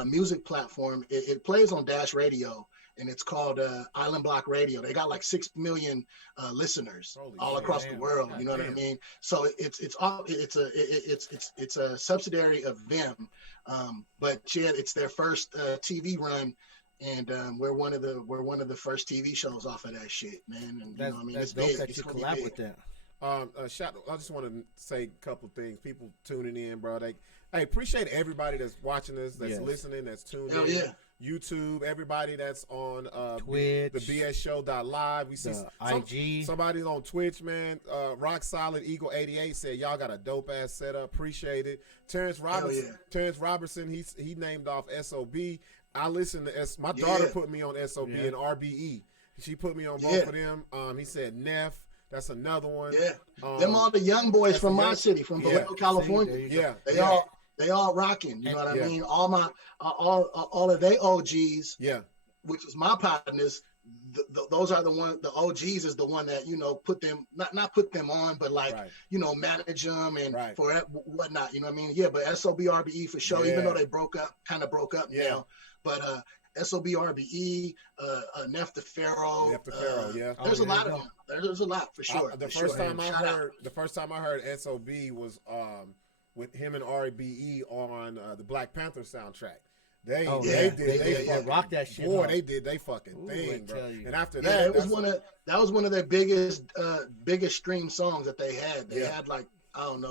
music platform. It plays on Dash Radio, and it's called Island Block Radio. They got like 6 million listeners all across the world. You know what I mean? So it's a subsidiary of them, but yeah, it's their first TV run, and we're one of the first TV shows off of that shit, man. And you know what I mean, that's it's dope big. that you collab with them. I just want to say a couple things. People tuning in, bro. I appreciate everybody that's watching us, that's listening, that's tuned in. Yeah. YouTube, everybody that's on Twitch, the BSShow.live. We see IG. Somebody's on Twitch, man. Rock Solid Eagle 88 said y'all got a dope ass setup. Appreciate it. Terrence Robertson, he named off SOB. I listen to my daughter put me on SOB and RBE. She put me on both of them. He said Neff. That's another one. Yeah, them all the young boys from my city, from Vallejo, California. They all rocking. You know what I mean? All of they OGs. Yeah, which is my partners. Those are the one. The OGs is the one that put them not put them on, but like manage them and for whatnot. You know what I mean? Yeah, but SOBRBE for sure. Even though they broke up now, but. SOBRBE, Neff the Pharaoh. There's a lot of them. There's a lot for sure. The first time I heard SOB was with him and RBE on the Black Panther soundtrack. They rocked that shit. Boy, they did they fucking thing, bro. And after that, that was one of their biggest stream songs that they had. They had like I don't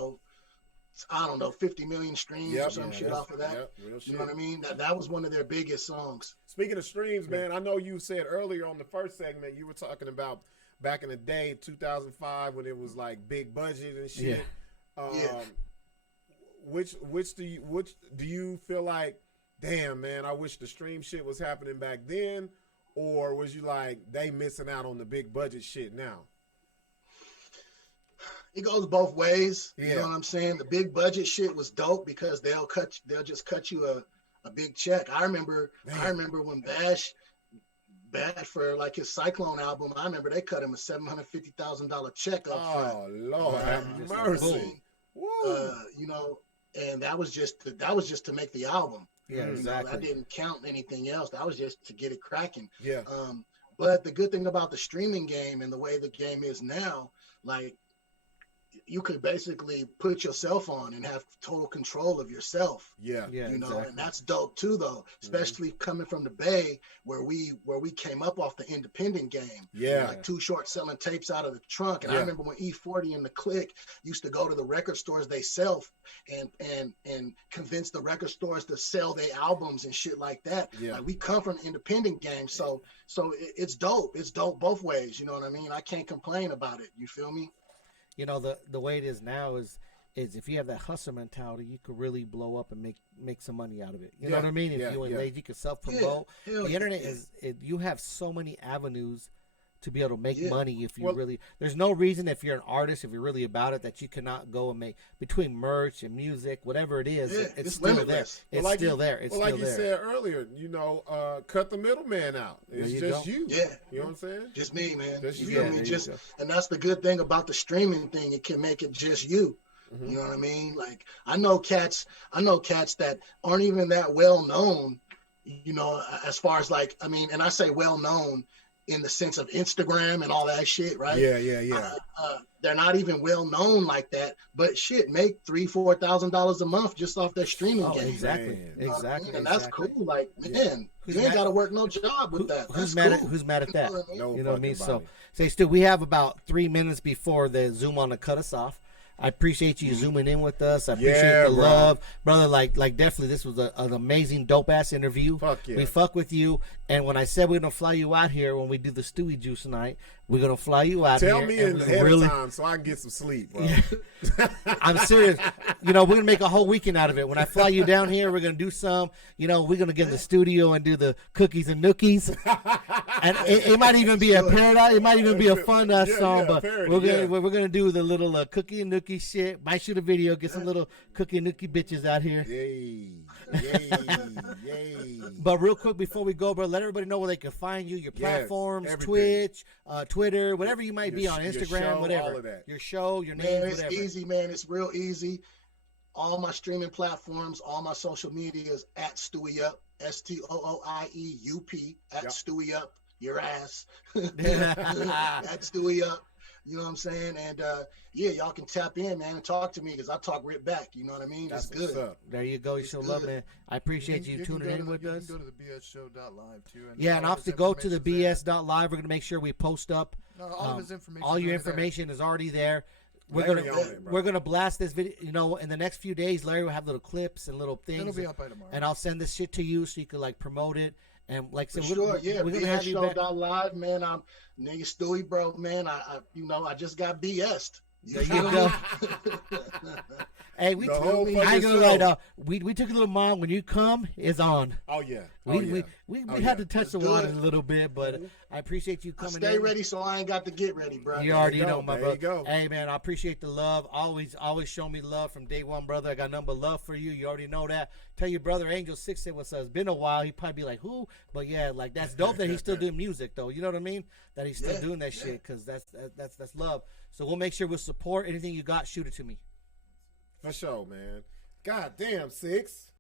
know, 50 million streams or some shit off of that. Real shit. You know what I mean? That was one of their biggest songs. Speaking of streams, man, I know you said earlier on the first segment, you were talking about back in the day, 2005, when it was like big budget and shit. Which do you feel like, damn, man, I wish the stream shit was happening back then? Or was you like, they missing out on the big budget shit now? It goes both ways. Yeah. You know what I'm saying? The big budget shit was dope because they'll just cut you a big check. I remember when Bash for like his Cyclone album, I remember they cut him a $750,000 check up front. Oh Lord, have You mercy. you know, and that was just to make the album. Yeah, You exactly. know, I didn't count anything else. That was just to get it cracking. Yeah. But the good thing about the streaming game and the way the game is now, like, you could basically put yourself on and have total control of yourself. Yeah. Yeah, You know, exactly. and that's dope too, though. Especially coming from the Bay, where we came up off the independent game. Yeah. Like Too Short selling tapes out of the trunk. And I Yeah. remember when E40 and the Click used to go to the record stores they sell and convince the record stores to sell their albums and shit like that. Yeah. Like, we come from the independent game, so it's dope. It's dope both ways. You know what I mean? I can't complain about it. You feel me? You know, the way it is now is if you have that hustle mentality, you could really blow up and make some money out of it. You know Yeah, what I mean? If yeah, you and yeah. Lazy, you can self promote. Hell The internet yeah. you have so many avenues to be able to make Yeah. money if you Well- really. There's no reason if you're an artist, if you're really about it, that you cannot go and make between merch and music, whatever it is. Yeah, it's it's still limitless. there. It's like still you, there. It's well, like still you there. said earlier, you know, cut the middleman out. It's you just go. you. Yeah. You know what I'm saying? Just me, man. Just You you. feel Yeah, me? there you Just go. and that's the good thing about the streaming thing. It can make it just you. Mhm. You know what I mean? Like, I know cats that aren't even that well known, you know, as far as like, I mean, and I say well known in the sense of Instagram and all that shit, right? Yeah. They're not even well known like that, but shit, make $3,000-$4,000 a month just off their streaming Oh, game. exactly, Man. You know what I exactly, mean? And that's exactly. cool. Like, Yeah. man, Who's you ain't mad- got to work no job with that. Who's That's mad cool. at Who's mad at that? You know what I mean? No You know what I mean? fucking So, body. say, Stu, we have about 3 minutes before the Zoom on to cut us off. I appreciate you zooming in with us. I appreciate Yeah, the bro. love, brother. Like definitely, this was an amazing, dope ass interview. Fuck yeah. We fuck with you. And when I said we're gonna fly you out here when we do the Stewie Juice tonight, we're gonna fly you out Tell here. me and in we ahead really, of time so I can get some sleep, bro. I'm serious. You know, we're gonna make a whole weekend out of it. When I fly you down here, we're gonna do some. You know, we're gonna get in the studio and do the cookies and nookies. And it might even be a parody. It might even be a fun Yeah, song. yeah, But parody, we're gonna do the little cookie and nookie shit. Might shoot a video. Get some little cookie and nookie bitches out here. Yay. But real quick before we go, bro, let everybody know where they can find you, your Yes, platforms, everything. Twitch, Twitter, whatever you might be Your on your Instagram, show, whatever. all of that. Your show, your name, Man, it's whatever. easy, man. It's real easy. All my streaming platforms, all my social media is at StooieUp, StooieUp, at Yep. StooieUp, your ass. At StooieUp. You know what I'm saying? And yeah, y'all can tap in, man, and talk to me because I talk right back. You know what I mean? That's It's what's good. up. There you go. You show love, man. I appreciate you tuning in with us. You can go to the bsshow.live too. Yeah, and all also his go to the information's there. bs.live. We're going to make sure we post up. No, all of his information. All is your already there. information is already there. We're Larry gonna on it, bro. we're gonna blast this video. You know, in the next few days, Larry will have little clips and little things. It'll be up by tomorrow. And I'll send this shit to you so you can like promote it. And like I For said, sure, yeah. we're gonna have you back. BSShow.live, man. I'm nigga Stewie, bro, man. I I just got BS'd. There you go. Hey, we The took, whole I ain't fucking gonna lie, show. though. We took a little long. When you come, it's on. Oh yeah. We Oh, yeah. we Oh, had yeah. to touch the Let's do water it. a little bit, but I appreciate you I coming stay in. ready, so I ain't got to get ready, bro. You already you go. know, my There brother. you go. Hey, man, I appreciate the love. Always show me love from day one, brother. I got nothing but love for you. You already know that. Tell your brother Angel Six said what's up. It's been a while. He'd probably be like, who? But yeah, like that's dope that he's still doing music, though. You know what I mean? That he's still Yeah, doing that shit because that's love. So we'll make sure we'll support anything you got. Shoot it to me. For sure, man. God damn, Six.